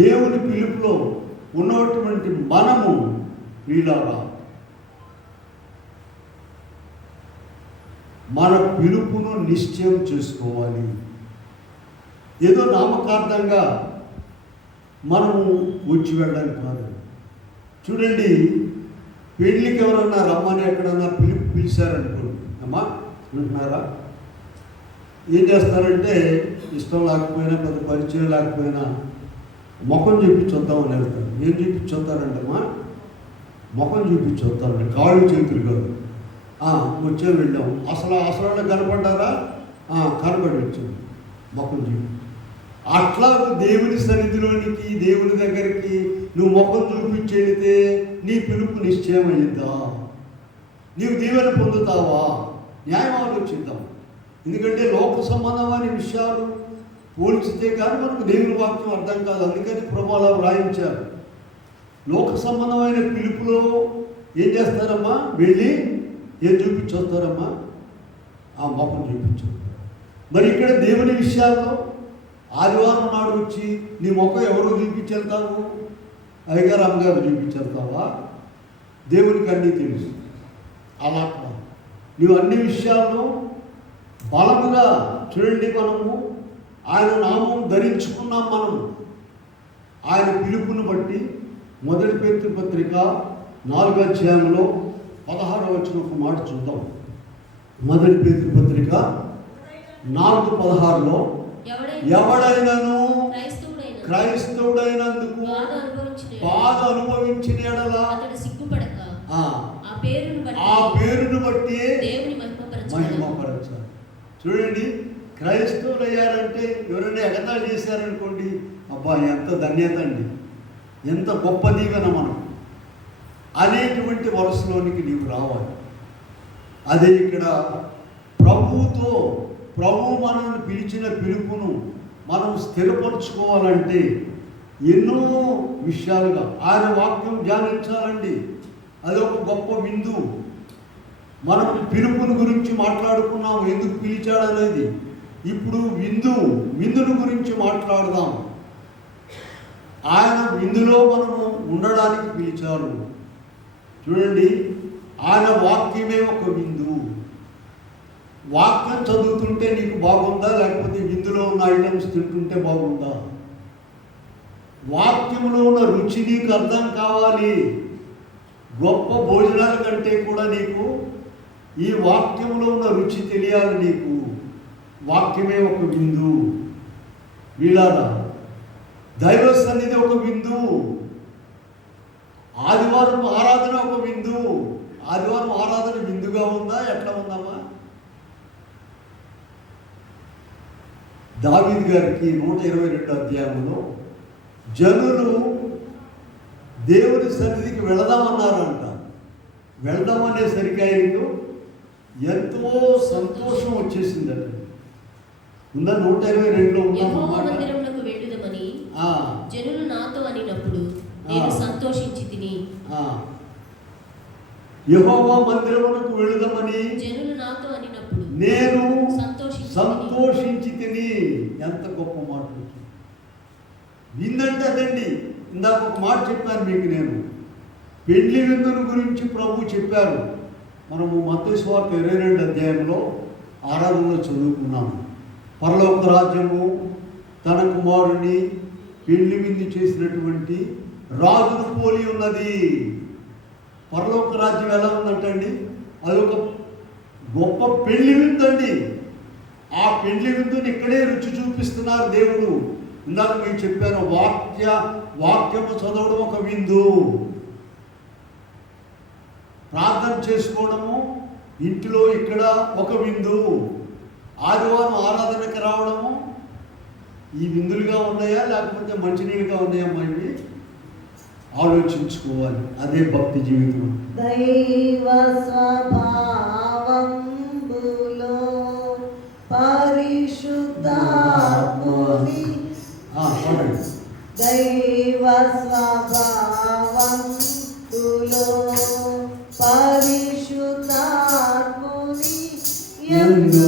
దేవుని పిలుపులో ఉన్నటువంటి మనము వీళ్ళగా మన పిలుపును నిశ్చయం చేసుకోవాలి. ఏదో నామకార్థంగా మనము వచ్చి వెళ్ళడానికి కాదు. చూడండి, పెళ్ళికి ఎవరన్నా రమ్మని ఎక్కడన్నా పిలిచారనుకోండి, అమ్మా వింటున్నారా? ఏం చేస్తారంటే ఇష్టం లేకపోయినా, పెద్ద పరిచయం లేకపోయినా ముఖం చూపించొద్దామని వెళ్తారు. ఏం చూపించొద్దారంటమ్మా? ముఖం చూపించొద్దారండి, కాళ్ళు చేతులు కాదు. వచ్చే వెళ్ళాం, అసలు కనపడ్డారా? కనపడి వచ్చాం, ముఖం చూపి. అట్లా దేవుని సన్నిధిలోనికి, దేవుని దగ్గరికి నువ్వు ముఖం చూపించి వెళితే నీ పిలుపు నిశ్చయమయ్యిద్దా? నీవు దీవెన పొందుతావా? న్యాయం ఆలోచిద్దాం. ఎందుకంటే లోక సంబంధమైన విషయాలు పోల్చితే కానీ మనకు దేవుని వాక్యం అర్థం కాదు. అందుకని ప్రభావాలు వ్రాయించారు. లోక సంబంధమైన పిలుపులో ఏం చేస్తారమ్మా? వెళ్ళి ఏం చూపించొస్తారమ్మా? ఆ ముఖం చూపించు. మరి ఇక్కడ దేవుని విషయాల్లో ఆదివారం నాడు వచ్చి నీ ముఖం ఎవరు చూపించెళ్తావు? అయ్యగారు అమ్మగారు చూపించెళ్తావా? దేవునికి అన్నీ తెలుసు. అలా నీవు అన్ని విషయాల్లో బలముగా చూడండి. మనము ఆయన నామం ధరించుకున్నాం మనం. ఆయన పిలుపుని బట్టి మొదటి పేతురు పత్రిక 4వ అధ్యాయంలో 16వ వచనం ఒక మాట చూద్దాం. మొదటి పేతురు పత్రిక 4:16లో ఎవడైనాను క్రైస్తవుడైనందుకు బాధ అనుభవించిన ఎడల ఆ పేరును బట్టి మహిమపరచాలి. చూడండి, క్రైస్తవులు అయ్యారంటే ఎవరైనా ఎగతాళి చేశారనుకోండి, అబ్బా ఎంత ధన్యత అండి, ఎంత గొప్ప దీవెన మనం అనేటువంటి వరుసలోనికి నీవు రావాలి. అదే ఇక్కడ ప్రభువు మనల్ని పిలిచిన పిలుపును మనం స్థిరపరచుకోవాలంటే ఎన్నో విషయాలుగా ఆయన వాక్యం ధ్యానించాలండి. అదొక గొప్ప విందు. మనం పిలుపుని గురించి మాట్లాడుకున్నాం, ఎందుకు పిలిచాడనేది. ఇప్పుడు విందుని గురించి మాట్లాడదాం. ఆయన విందులో మనము ఉండడానికి పిలిచారు. చూడండి, ఆయన వాక్యమే ఒక విందు. వాక్యం చదువుతుంటే నీకు బాగుందా, లేకపోతే విందులో ఉన్న ఐటమ్స్ తింటుంటే బాగుందా? వాక్యంలో ఉన్న రుచి నీకు అర్థం కావాలి. గొప్ప భోజనాల కంటే కూడా నీకు ఈ వాక్యంలో ఉన్న రుచి తెలియాలి. నీకు వాక్యమే ఒక విందు. వీళ్ళారా, దైవ సన్నిధి ఒక విందు. ఆదివారం ఆరాధన ఒక విందు. ఆదివారం ఆరాధన విందుగా ఉందా, ఎట్లా ఉందమ్మా? దావీదు గారికి 122వ అధ్యాయంలో జనులు దేవుని సన్నిధికి వెళదామన్నారంట. వెళదామనేసరికి ఆయనకు ఎంతో సంతోషం వచ్చేసిందట. ఉందా? 122లో జనులు నాతో అనినప్పుడు నేను సంతోషించి తిని. యెహోవా మందిరమునకు వెళుదామని జనులు నాతో అనినప్పుడు నేను సంతోషించి తిని. ఎంత గొప్ప మాట! విందంటే అదండి. ఇందాక ఒక మాట చెప్పాను మీకు నేను. పెళ్లి విందుని గురించి ప్రభు చెప్పారు. మనము మత్తయి సువార్త 22వ అధ్యాయంలో ఆరాధనలో చదువుకున్నాము. పరలోక రాజ్యము తన కుమారుని పెళ్లి విందు చేసినటువంటి రాజును పోలి ఉన్నది. పరలోక రాజ్యం ఎలా ఉందంటండి? అదొక గొప్ప పెళ్లి విందండి. ఆ పెళ్లి విందుని ఇక్కడే రుచి చూపిస్తున్నారు దేవుడు. ఇందాక మీకు చెప్పాను, వాక్యము చదవడం ఒక విందు, ప్రార్థన చేసుకోవడము ఇంటిలో ఇక్కడ ఒక విందు, ఆదివారం ఆరాధనకి రావడము ఈ విందులుగా ఉన్నాయా లేకపోతే మంచినీళ్ళుగా ఉన్నాయమ్మా? ఇవి ఆలోచించుకోవాలి. అదే భక్తి జీవితం. దైవ స్వభావంబులో పరిశుద్ధాత్ముని దైవ స్వభావంబులో పరిశుద్ధాత్ముని యందు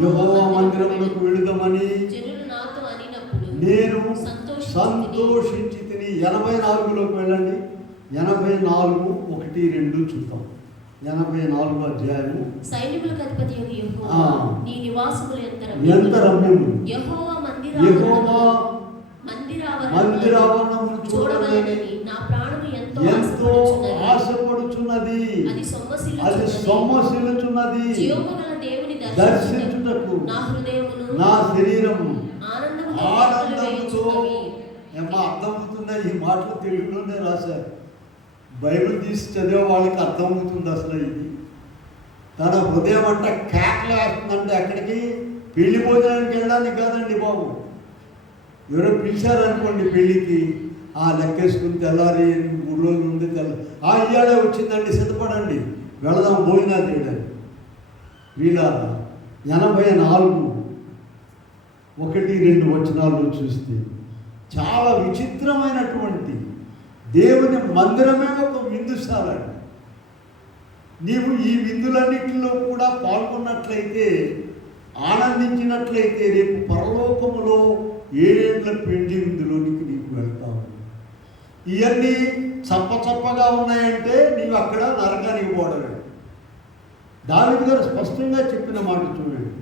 యెహోవా మందిరమునకు వెళుదామని నేను సంతోషించి తిని. 84లోకి వెళ్ళండి. 84:1-2 చూద్దాం. 84వ అధ్యాయము. సైన్యములకు అధిపతియగు యెహోవా నీ నివాసములు ఎంత రమ్యము! యెహోవా మందిరావరణమును చూడలేని నా ప్రాణము ఎంతో ఆశపడుచున్నది. అది సొమ్మసిల్లుచున్నది. దర్శించు దర్శించుటకు నా హృదయమును నా శరీరము ఆనందముతో ఆనందముతో వేయుచున్నవి. ఏమో అర్థమవుతుందా? ఈ మాటలు తెలుగులోనే రాశారు. బైబిల్ తీసి చదివే వాళ్ళకి అర్థమవుతుంది అసలు ఇది. తన హృదయం అంటే కేకలు వేస్తుందంటే ఎక్కడికి? పెళ్లి భోజనానికి వెళ్ళడానికి కాదండి బాబు. ఎవరో పిలిచారనుకోండి పెళ్ళికి, లెక్కేసుకుని తెల్లారి 3 రోజులు ఉంది ఇయ్యాడే వచ్చిందండి సిద్ధపడండి వెళదాం భోజనాలు చేయడానికి. వీళ్ళ 84:1-2 వచనాల్లో చూస్తే చాలా విచిత్రమైనటువంటి దేవుని మందిరమే ఒక విందుశాల. నీవు ఈ విందులన్నింటిలో కూడా పాల్గొన్నట్లయితే, ఆనందించినట్లయితే రేపు పరలోకములో 7 ఏళ్ల పెండి విందులోనికి నీకు వెళ్తావు. ఇవన్నీ చప్పగా ఉన్నాయంటే నీవు అక్కడ నరకానికి పోవడమే. దావీదు గారు స్పష్టంగా చెప్పిన మాట చూడండి.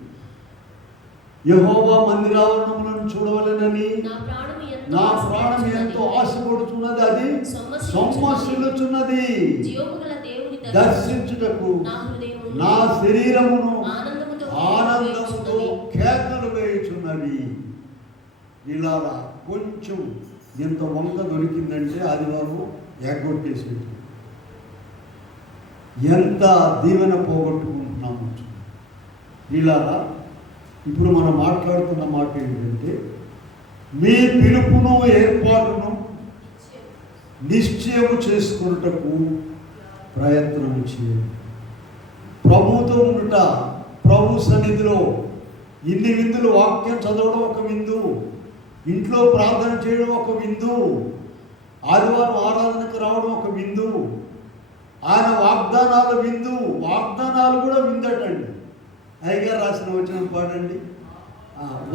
యెహోవా మందిరావరణములను చూడవలెనని నా ప్రాణం ఎంతో ఆశపడుతున్నది, అది సొమ్మసిల్లుచున్నది. దర్శించుటకు నా శరీరమును ఆనందముతో కేకలు వేయుచున్నవి. ఇలా కొంచెం ఎంత వంక దొరికిందంటే ఆదివారం ఎగ్గొట్టేసేది. ఎంత దీవెన పోగొట్టుకుంటున్నాము. ఇలా ఇప్పుడు మనం మాట్లాడుతున్న మాట ఏంటంటే, మీ పిలుపును ఏర్పాటును నిశ్చయము చేసుకున్నటకు ప్రయత్నం చేయండి. ప్రభుతో ఉండుట, ప్రభు సన్నిధిలో ఇన్ని విందులు, వాక్యం చదవడం ఒక విందు, ఇంట్లో ప్రార్థన చేయడం ఒక విందు, ఆదివారం ఆరాధనకు రావడం ఒక విందు, ఆయన వాగ్దానాల విందు. వాగ్దానాలు కూడా విందటండి. అయ్యగారు రాసిన వచనం పాడండి.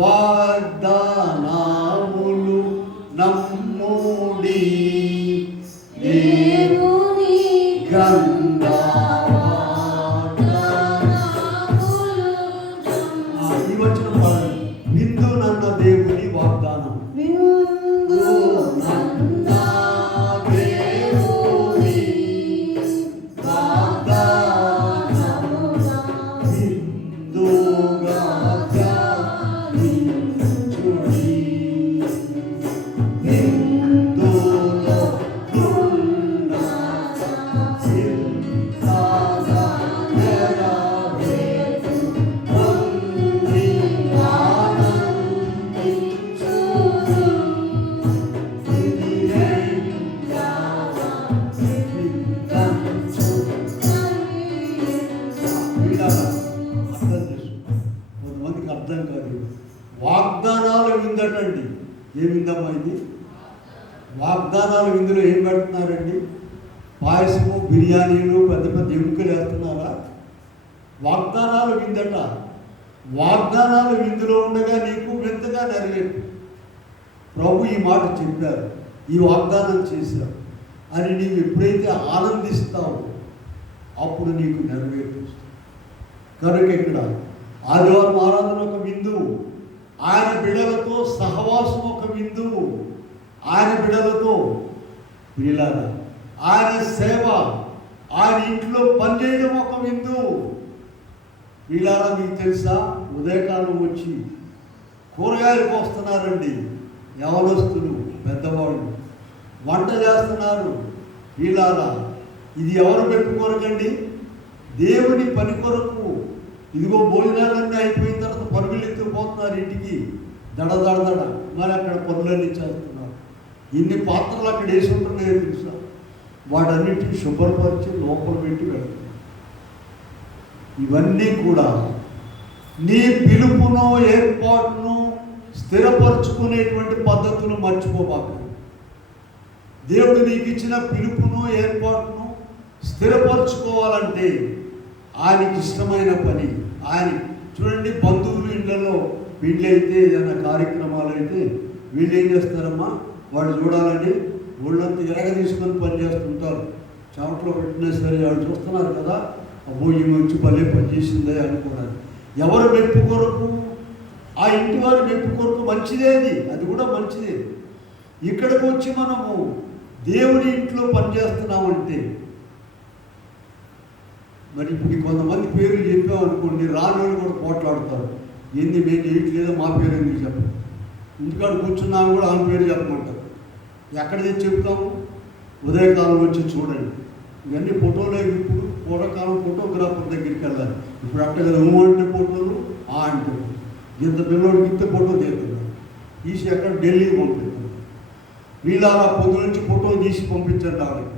వాగ్దానములు నమ్ముడి దేవుని ఈ వచనం పాడండి. విందు నన్న దేవుని వాగ్దానం. అర్థం కాదు. వాగ్దానాల విందటండి. ఏ విందమ్మా ఇది? వాగ్దానాల విందులో ఏం పెడుతున్నారండి? పాయసము, బిర్యానీలు, పెద్ద పెద్ద ఎముకలు వేస్తున్నారా? వాగ్దానాలు విందట. వాగ్దానాలు విందులో ఉండగా నీకు వింతగా నెరవేరు. ప్రభు ఈ మాట చెప్పారు, ఈ వాగ్దానం చేశారు అని నీవు ఎప్పుడైతే ఆనందిస్తావో అప్పుడు నీకు నెరవేర్పు. కనుక ఇక్కడ ఆదివారం ఆరాధన ఒక విందు, ఆయన బిడ్డలతో సహవాసం ఒక విందు, ఆయన బిడ్డలతో వీళ్ళారా ఆయన సేవ, ఆయన ఇంట్లో పనిచేయడం ఒక విందు. వీళ్ళారా మీకు తెలుసా? ఉదయకాలం వచ్చి కూరగాయలు కోస్తున్నారండి యవనస్తులు, పెద్దవాళ్ళు వంట చేస్తున్నారు. వీళ్ళారా ఇది ఎవరు పెట్టుకోరకండి? దేవుని పని కొరకు. ఇదిగో భోజనాలన్నీ అయిపోయిన తర్వాత పరుగులు ఎత్తుకుపోతున్నారు ఇంటికి, దడ. మరి అక్కడ పనులన్నీ చేస్తున్నారు. ఇన్ని పాత్రలు అక్కడ వేసి ఉంటున్నాయో తెలుసా? వాటన్నిటిని శుభ్రపరిచి లోపల పెట్టి వెళ్తున్నారు. ఇవన్నీ కూడా నీ పిలుపును, ఏర్పాటును స్థిరపరచుకునేటువంటి పద్ధతులు మర్చిపోబాక. దేవుడు నీకు ఇచ్చిన పిలుపును, ఏర్పాటును స్థిరపరచుకోవాలంటే ఆయనకి ఇష్టమైన పని. ఆయన చూడండి, బంధువులు ఇళ్లలో వీళ్ళైతే ఏదైనా కార్యక్రమాలు అయితే వీళ్ళు ఏం చేస్తారమ్మా, వాడు చూడాలని ఒళ్ళంతా ఎరగ తీసుకొని పనిచేస్తుంటారు. చెమట్లో పెట్టినా సరే వాళ్ళు చూస్తున్నారు కదా, అబ్బో ఈ వచ్చి భలే పనిచేసిందే అనుకోవడానికి. ఎవరు మెప్పు కొరకు? ఆ ఇంటి వారి మెప్పు కొరకు మంచిదేది, అది కూడా మంచిదే. ఇక్కడికి వచ్చి మనము దేవుని ఇంట్లో పనిచేస్తున్నామంటే మరి ఇప్పుడు కొంతమంది పేర్లు చెప్పామనుకోండి, రాని వాళ్ళు కూడా పోట్లాడతారు. ఏంది మేము చేయట్లేదో మా పేరు ఎందుకు చెప్పం, ఇంటికాడ కూర్చున్నాము కూడా ఆమె పేరు చెప్పమంటారు. ఎక్కడ తెచ్చి చెప్తాము? ఉదయకాలం వచ్చి చూడండి. ఇవన్నీ ఫోటోలే. ఇప్పుడు పూర్వకాలం ఫోటోగ్రాఫర్ దగ్గరికి వెళ్ళాలి. ఇప్పుడు అట్ట కదా, అంటే ఫోటోలు, అంటే ఇంత పిల్లోడికి ఇంత ఫోటో తీస్తున్నారు, తీసి ఎక్కడ ఢిల్లీకి పంపిస్తున్నారు. వీళ్ళారా పొద్దు నుంచి ఫోటో తీసి పంపించండి ఆవిడకి.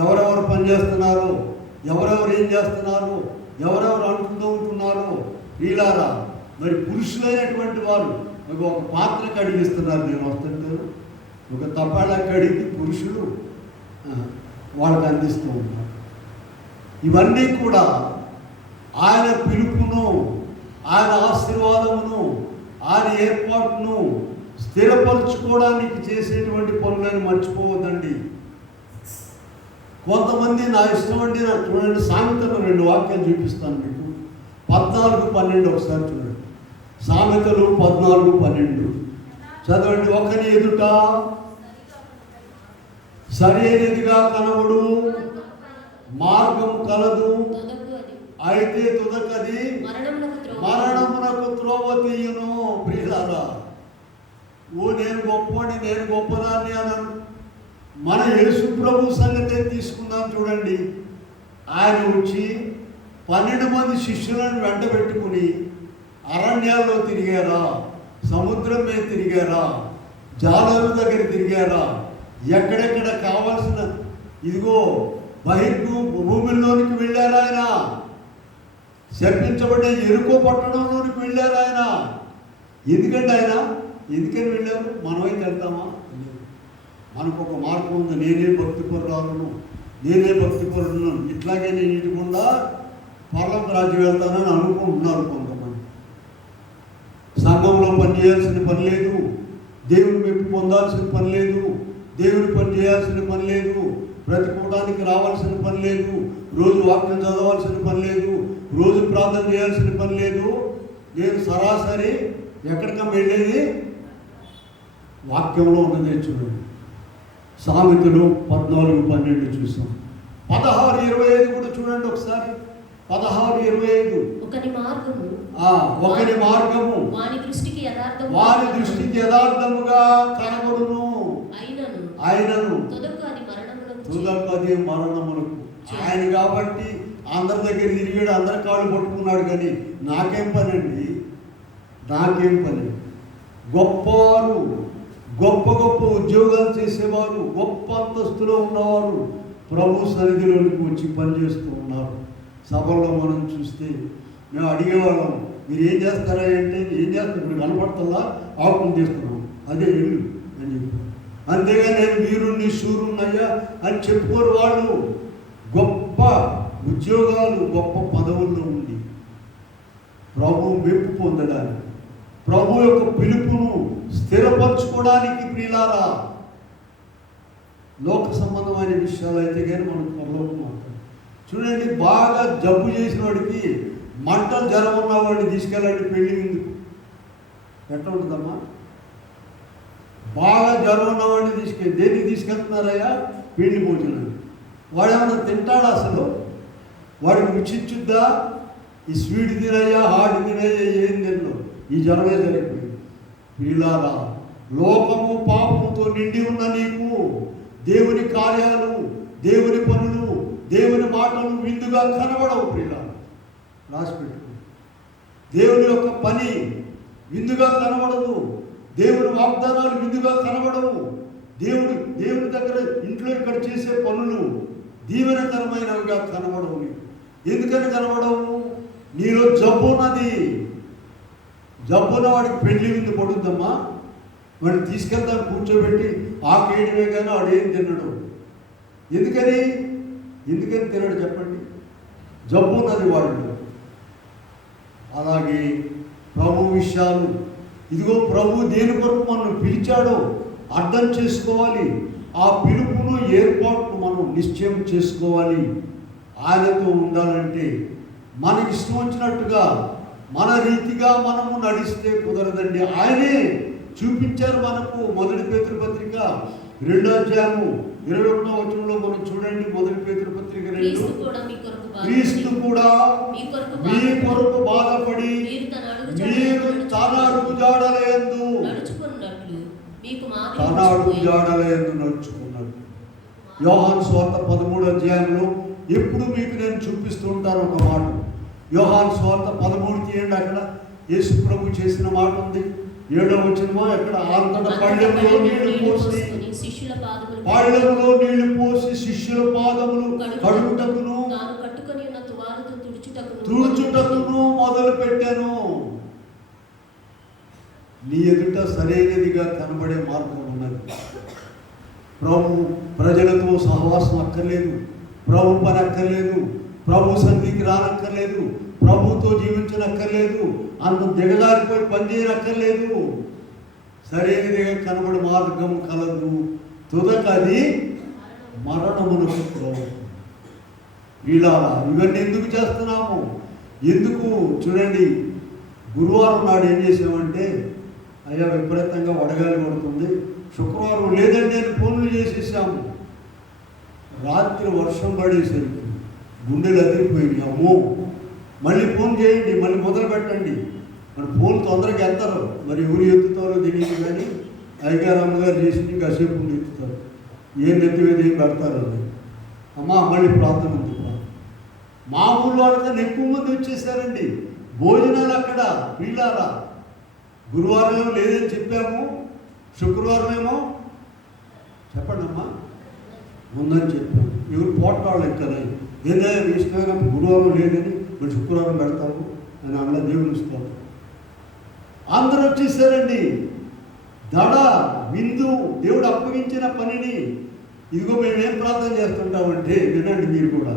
ఎవరెవరు పని చేస్తున్నారో, ఎవరెవరు ఏం చేస్తున్నారో, ఎవరెవరు అనుకుంటూ ఉంటున్నారో వీళ్ళారా. మరి పురుషులైనటువంటి వాళ్ళు ఒక పాత్రకి అడిగిస్తున్నారు. నేను వస్తుంటాను, ఒక తపాళకి అడిగి పురుషులు వాళ్ళకి అందిస్తూ ఉంటారు. ఇవన్నీ కూడా ఆయన పిలుపును, ఆయన ఆశీర్వాదమును, ఆయన ఏర్పాటును స్థిరపరచుకోవడానికి చేసేటువంటి పనులను మర్చిపోవద్దండి. కొంతమంది నా ఇష్టం అండి, నాకు చూడండి, సామెతలు 2 వాక్యాలు చూపిస్తాను మీకు. 14:12 ఒకసారి చూడండి. సామెతలు 14:12 చదవండి. ఒకని ఎదుట సరైనదిగా కనబడు మార్గం కలదు, అయితే తుదకది మరణమునకు త్రోవ తీయును. ప్రియులారా, నేను గొప్పని, నేను గొప్పదాన్ని అన్నాను. మన యేసు ప్రభు సంగతే తీసుకుందాం. చూడండి, ఆయన వచ్చి 12 మంది శిష్యులను వెంట పెట్టుకుని అరణ్యాల్లో తిరిగారా, సముద్రం మీద తిరిగారా, జాలరుల దగ్గర తిరిగారా, ఎక్కడెక్కడ కావాల్సిన ఇదిగో భూమిలోనికి వెళ్ళారు. ఆయన శపించబడే ఎరుకో పట్టణంలోనికి వెళ్ళారు. ఆయన ఎందుకంటే ఎందుకని వెళ్ళారు? మనమైతే వెళ్తామా? మనకు ఒక మార్గం ఉంది. నేనే భక్తి పరురాలను, నేనే భక్తి పరులను, ఇట్లాగే నేను ఇటుకుండా పర్లోక రాజ్యం వెళ్తానని అనుకుంటున్నారు కొంతమంది. సంఘంలో పని చేయాల్సిన పని లేదు, దేవుని మెప్పు పొందాల్సిన పని లేదు, దేవుని పని చేయాల్సిన పని లేదు, బ్రతికోవడానికి రావాల్సిన పని లేదు, రోజు వాక్యం చదవాల్సిన పని లేదు, రోజు ప్రార్థన చేయాల్సిన పని లేదు. నేను సరాసరి ఎక్కడికం వెళ్ళేది వాక్యంలో ఉన్నదే. చూడండి, సామెతలు 14:12 చూసాం. 16:25 కూడా చూడండి ఒకసారి. 16:25 ఒకని మార్గము వాని దృష్టికి యథార్థముగా కనబడును, ఆయనను తుదకది మరణములకు. ఆయన కాబట్టి అందరి దగ్గర తిరిగాడు, అందరి కాళ్ళు పట్టుకున్నాడు. కానీ నాకేం పని అండి, నాకేం పని? గొప్పవారు, గొప్ప గొప్ప ఉద్యోగాలు చేసేవారు, గొప్ప అంతస్తులో ఉన్నవారు ప్రభు సన్నిధిలోనికి వచ్చి పనిచేస్తూ ఉన్నారు. సభలో మనం చూస్తే మేము అడిగేవాళ్ళం, మీరు ఏం చేస్తారా అంటే, ఏం చేస్తారు, ఇప్పుడు కనపడుతుందా, ఆకుని చేస్తున్నాం, అదే ఇల్లు అని చెప్పి. అంతేగా నేను వీరుణ్ణి శూరుణ్ణయ్యా అని చెప్పుకోరు వాళ్ళు. గొప్ప ఉద్యోగాలు, గొప్ప పదవుల్లో ఉండి ప్రభు మెప్పు పొందడానికి, ప్రభు యొక్క పిలుపును స్థిరపరచుకోవడానికి ప్రియులారా, లోక సంబంధమైన విషయాలు అయితే కానీ మనం పరలోకం మాట్లాడు. చూడండి, బాగా జబ్బు చేసిన వాడికి, మంటలు జ్వరం ఉన్న వాడిని తీసుకెళ్ళండి పెళ్లి ముందుకు, ఎట్లా ఉంటుందమ్మా? బాగా జ్వరం ఉన్నవాడిని దేనికి తీసుకెళ్తున్నారయ్యా? పెళ్లి భోజనం. వాడేమన్నా తింటాడా అసలు? వాడికి రుచిచ్చుద్దా? ఈ స్వీట్ తినయ్యా, హాట్ తినయ్యా, ఏం తిన్నావు? ఈ జ్వరమే జరిగిపోయింది. ప్రియులారా, లోకము పాపముతో నిండి ఉన్న నీకు దేవుని కార్యాలు, దేవుని పనులు, దేవుని మాటలు విందుగా కనబడవు. ప్రియులారా, రాసి పెట్టుకో. దేవుని యొక్క పని విందుగా కనబడదు, దేవుని వాగ్దానాలు విందుగా కనబడవు. దేవుని దగ్గర ఇంట్లో ఇక్కడ చేసే పనులు దీవెనకరమైనవిగా కనబడవు. ఎందుకని కనబడవు? నీలో జబ్బు ఉన్నది. జబ్బున్న వాడికి పెళ్లి విందు పడుద్దమ్మా. వాడిని తీసుకెళ్తాను కూర్చోబెట్టి ఆకేయడమే కానీ వాడేం తినడు. ఎందుకని తినడు చెప్పండి? జబ్బు ఉన్నది వాడు. అలాగే ప్రభు విషయాలు, ఇదిగో ప్రభు దేని కొరకు మనం పిలిచాడో అర్థం చేసుకోవాలి. ఆ పిలుపును, ఏర్పాటును మనం నిశ్చయం చేసుకోవాలి. ఆయనతో ఉండాలంటే మనకి ఇష్టం వచ్చినట్టుగా, మన రీతిగా మనము నడిస్తే కుదరదండి. ఆయనే చూపించారు మనకు. 1 పేతురు పత్రిక 2వ అధ్యాయము 21వ వచనంలో మనం చూడండి. మొదటి పేతురు పత్రిక 2. క్రీస్తు కూడా మీ కొరకు క్రీస్తు కూడా మీ కొరకు బాధపడి మీరు తన అడుగుజాడలయందు నడుచుకున్నట్లు మీకు తన అడుగుజాడలయందు నడుచుకున్నట్లు. యోహాను సువార్త 13వ అధ్యాయంలో ఎప్పుడు మీకు నేను చూపిస్తూ ఉంటాను ఒక మాట. యోహాను సువార్త 13 తీయండి. అక్కడ యేసు ప్రభు చేసిన మాట ఉంది. 7వ వచనమో ఎక్కడ అంతటా పళ్ళెంలో నీళ్లు పోసి శిష్యుల పాదములు కడుగుటకును తుడుచుటకును మొదలు పెట్టాను. నీ ఎదుట సరైనదిగా కనబడే మార్గం ఉన్నది. ప్రభు ప్రజలతో సహవాసం అక్కర్లేదు, ప్రభు పని అక్కర్లేదు, ప్రభు సన్నిధికి రానక్కర్లేదు, ప్రభుతో జీవించనక్కర్లేదు, అంత దిగజారిపోయి పనిచేయనక్కర్లేదు. సరైనదిగా కనబడే మార్గం కలదు. తుదకది మరణమునకు త్రోవ. ఇలా ఇవన్నీ ఎందుకు చేస్తున్నాము? ఎందుకు చూడండి. గురువారం నాడు ఏం చేసామంటే, అయ్యా విపరీతంగా వడగాలి కొడుతుంది, శుక్రవారం లేదండి అని ఫోన్లు చేసేసాము. రాత్రి వర్షం పడేసరికి గుండెలు అదిరిపోయినాయి. అమ్మో మళ్ళీ ఫోన్ చేయండి, మళ్ళీ మొదలు పెట్టండి. మరి ఫోన్ తొందరగా ఎత్తారు, మరి ఎవరు ఎత్తుతారో తెలియదు. కానీ అయ్యగారు అమ్మగారు చేసి కాసేపు ఉండి ఎత్తుతారు. ఏం నెత్తివేది ఏం పెడతారు అది. అమ్మా మళ్ళీ ప్రార్థన ఉంది. మామూలు వాళ్ళకన్నా ఎక్కువ మంది వచ్చేసారండి. భోజనాలు అక్కడ వీళ్ళారా. గురువారం ఏమో లేదని చెప్పాము, శుక్రవారం ఏమో చెప్పండి అమ్మా ఉందని చెప్పాము. ఎవరు పోటాళ్ళు ఎక్కదా ఏదైనా ఇష్టంగా గురువారం లేదని మరి శుక్రవారం పెడతాము అని అలా దేవుని ఇస్తాము. అందరూ వచ్చేసారండి. దడ విందు దేవుడు అప్పగించిన పనిని. ఇదిగో మేమేం ప్రార్థన చేస్తుంటామంటే వినండి మీరు కూడా.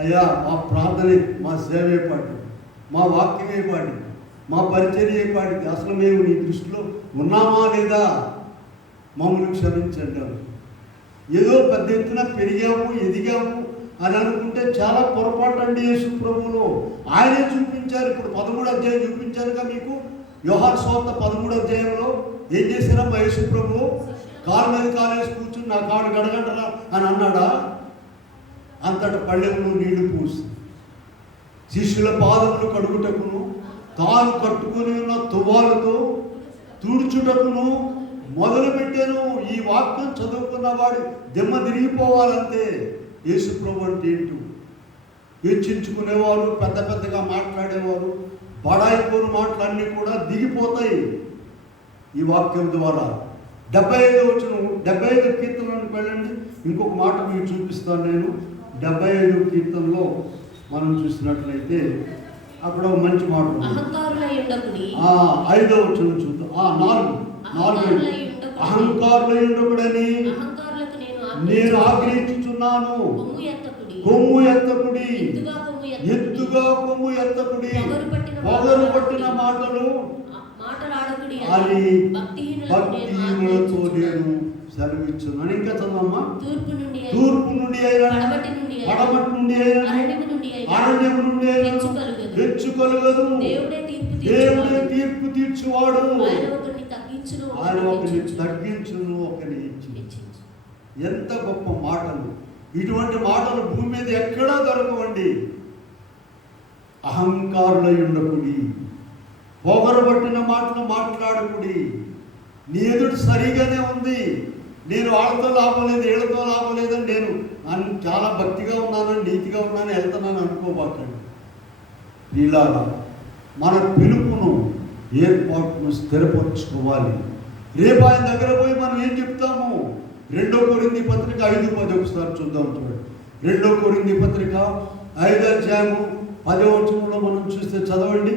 అయ్యా మా ప్రార్థనే, మా సేవ ఏపాటి, మా వాక్యం ఏపాటి, మా పరిచర్య ఏపాటికి, అసలు మేము నీ దృష్టిలో ఉన్నామా లేదా మమ్మల్ని క్షమించండి. ఏదో పెద్ద ఎత్తున పెరిగాము ఎదిగాము అని అనుకుంటే చాలా పొరపాటు అండి. యేసు ప్రభువులో ఆయనే చూపించారు. ఇప్పుడు 13వ అధ్యాయం చూపించారుగా మీకు. యోహాను సువార్త 13వ అధ్యాయంలో ఏం చేశారమ్మా యేసు ప్రభువు? కాలు మీద కాలేసి కూర్చుని నా కాడు గడగంటరా అని అన్నాడా? అంతట పళ్ళెంలో నీళ్లు పూసి శిష్యుల పాదములు కడుగుటకును తాను కట్టుకుని ఉన్న తువాలతో తుడుచుటకును మొదలు పెట్టాను. ఈ వాక్యం చదువుకున్న వాడి దిమ్మ తిరిగిపోవాలంతే. యేసు ప్రభు అంటే ఏంటో హెచ్చించుకునేవారు, పెద్ద పెద్దగా మాట్లాడేవారు, బడాయిపోని మాటలన్నీ కూడా దిగిపోతాయి ఈ వాక్యం ద్వారా. 75 వచనం 75 కీర్తనలోకి వెళ్ళండి. ఇంకొక మాట మీకు చూపిస్తాను నేను. 75 కీర్తనలో మనం చూసినట్లయితే అక్కడ మంచి మాట 5వ వచనం చూద్దాం. 4 అహంకారులై ఉండకూడని నేను ఆగ్రహించుచున్నాను. కొమ్ము ఎత్తకుడి, ఎత్తుగా కొమ్ము ఎత్తకుడి, పొగరు పట్టిన మాటలు అని భక్తిహీనులతో నేను సెలవిచ్చున్నాను. ఇంకా చదవమ్మా. తూర్పు నుండి అయినా, పడమటి నుండి అయినా, అరణ్యం నుండి అయినా హెచ్చు కలుగదు. దేవుడే తీర్పు తీర్చువాడు. ఆయన ఒకరిని తగ్గించును, ఒకరిని హెచ్చించును. ఎంత గొప్ప మాటలు! ఇటువంటి మాటలు భూమి మీద ఎక్కడా దొరకవండి. అహంకారులై ఉండకుడి, పొగరబట్టిన మాటలు మాట్లాడకుడి. నీ ఎదుటి సరిగానే ఉంది. నేను వాళ్ళతో లాభం లేదు, వీళ్ళతో లాభం లేదని నేను చాలా భక్తిగా ఉన్నానని, నీతిగా ఉన్నానని వెళ్తున్నాను అనుకోబాకండి. ఇలా మన పిలుపును, ఏర్పాటును స్థిరపరచుకోవాలి. రేపు ఆయన దగ్గర పోయి మనం ఏం చెప్తాము? 2 కొరింథీ పత్రిక 5:10 ఒకసారి చూద్దాం. చూడండి. 2 కొరింథీ పత్రిక 5వ అధ్యాయము 10వ వచనంలో మనం చూస్తే చదవండి.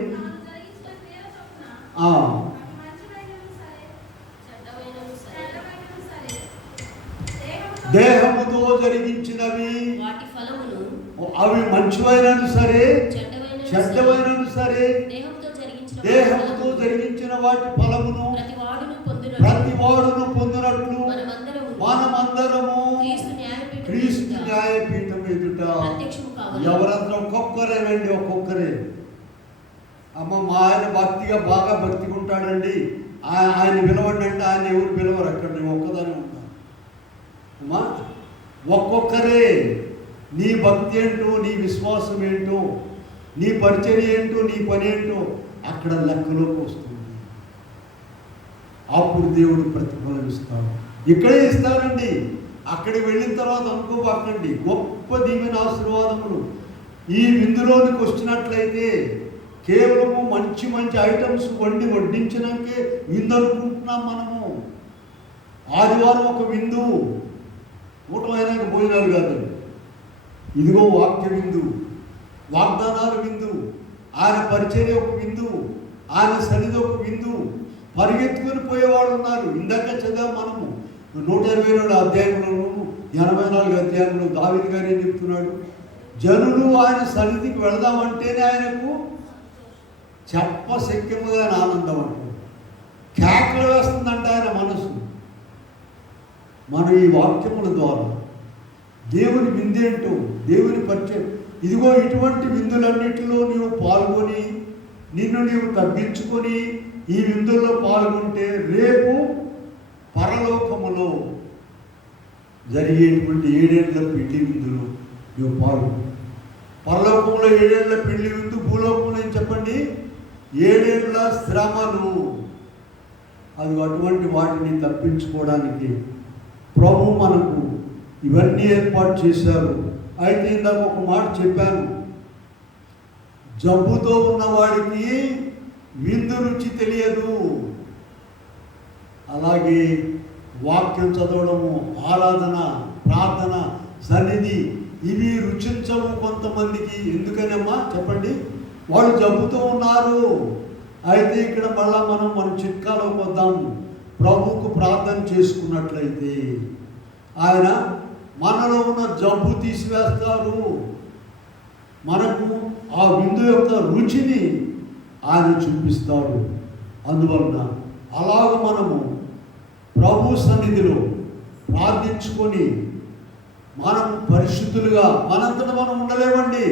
దేహముతో జరిగించినవి అవి మంచివైనను సరే చెడ్డవైనను సరే, దేహముతో జరిగించిన వాటి ఫలమును ప్రతి వాడును పొందినట్లు మనమందరము క్రీస్తు న్యాయపీఠం ఎదుట ఎవరందరూ ఒక్కొక్కరేనండి, ఒక్కొక్కరే. అమ్మ మా ఆయన భక్తిగా బాగా భక్తిగా ఉంటాడండి, ఆయన పిలవండి అంటే ఆయన ఎవరు పిలవరు. అక్కడ నేను ఒక్కదానే ఉంటాను. ఒక్కొక్కరే నీ భక్తి ఏంటో, నీ విశ్వాసం ఏంటో, నీ పరిచర్య ఏంటో, నీ పని ఏంటో అక్కడ లెక్కలోకి వస్తుంది. అప్పుడు దేవుడు ప్రతిఫలం ఇస్తాడు. ఇక్కడే ఇస్తారండి. అక్కడికి వెళ్ళిన తర్వాత అనుకోబాకండి. గొప్ప దీవెన ఆశీర్వాదములు ఈ విందులోనికి వచ్చినట్లయితే కేవలము మంచి మంచి ఐటమ్స్ వండి వడ్డించినాకే విందు అనుకుంటున్నాం మనము. ఆదివారం ఒక విందు, కూటమైనాక భోజనాలు కాదు. ఇదిగో వాక్య విందు, వాగ్దానాలు విందు, ఆయన పరిచర్య ఒక విందు, ఆయన సన్నిధి ఒక విందు. పరిగెత్తుకొని పోయేవాళ్ళు ఉన్నారు. ఇందాక చదివాం మనము 122 అధ్యాయంలోను 84 అధ్యాయంలో దావీదు గారు ఏం చెప్తున్నాడు? జనులు ఆయన సన్నిధికి వెళదామంటేనే ఆయనకు చెప్పశక్యముగా ఆనందం అంటాడు. కేకలు వేస్తుందంట ఆయన మనసు. మనం ఈ వాక్యముల ద్వారా దేవుని విందేంటో, దేవుని పరిచయం, ఇదిగో ఇటువంటి విందులన్నిటిలో నీవు పాల్గొని నిన్ను నీవు తగ్గించుకొని ఈ విందుల్లో పాల్గొంటే రేపు పరలోకములో జరిగేటువంటి 7 ఏళ్ల పెళ్లి విందులో నువ్వు పాల్గొను. పరలోకంలో 7 ఏళ్ల పెళ్లి విందు, భూలోకంలో ఏం చెప్పండి? 7 ఏళ్ల శ్రమలు. అది అటువంటి వాటిని తప్పించుకోవడానికి ప్రభు మనకు ఇవన్నీ ఏర్పాటు చేశారు. అయితే ఇందాక ఒక మాట చెప్పాను, జబ్బుతో ఉన్నవాడికి విందు రుచి తెలియదు. అలాగే వాక్యం చదవడము, ఆరాధన, ప్రార్థన, సన్నిధి ఇవి రుచించవు కొంతమందికి. ఎందుకనమ్మా చెప్పండి? వాళ్ళు జబ్బుతో ఉన్నారు. అయితే ఇక్కడ మళ్ళా మన చిట్కాలోకి వద్దాము. ప్రభువుకు ప్రార్థన చేసుకున్నట్లయితే ఆయన మనలో ఉన్న జబ్బు తీసివేస్తారు. మనకు ఆ విందు యొక్క రుచిని ఆయన చూపిస్తాడు. అందువలన అలాగ మనము ప్రభు సన్నిధిలో ప్రార్థించుకొని మనం పరిశుద్ధులుగా మనంతట మనం ఉండలేమండి.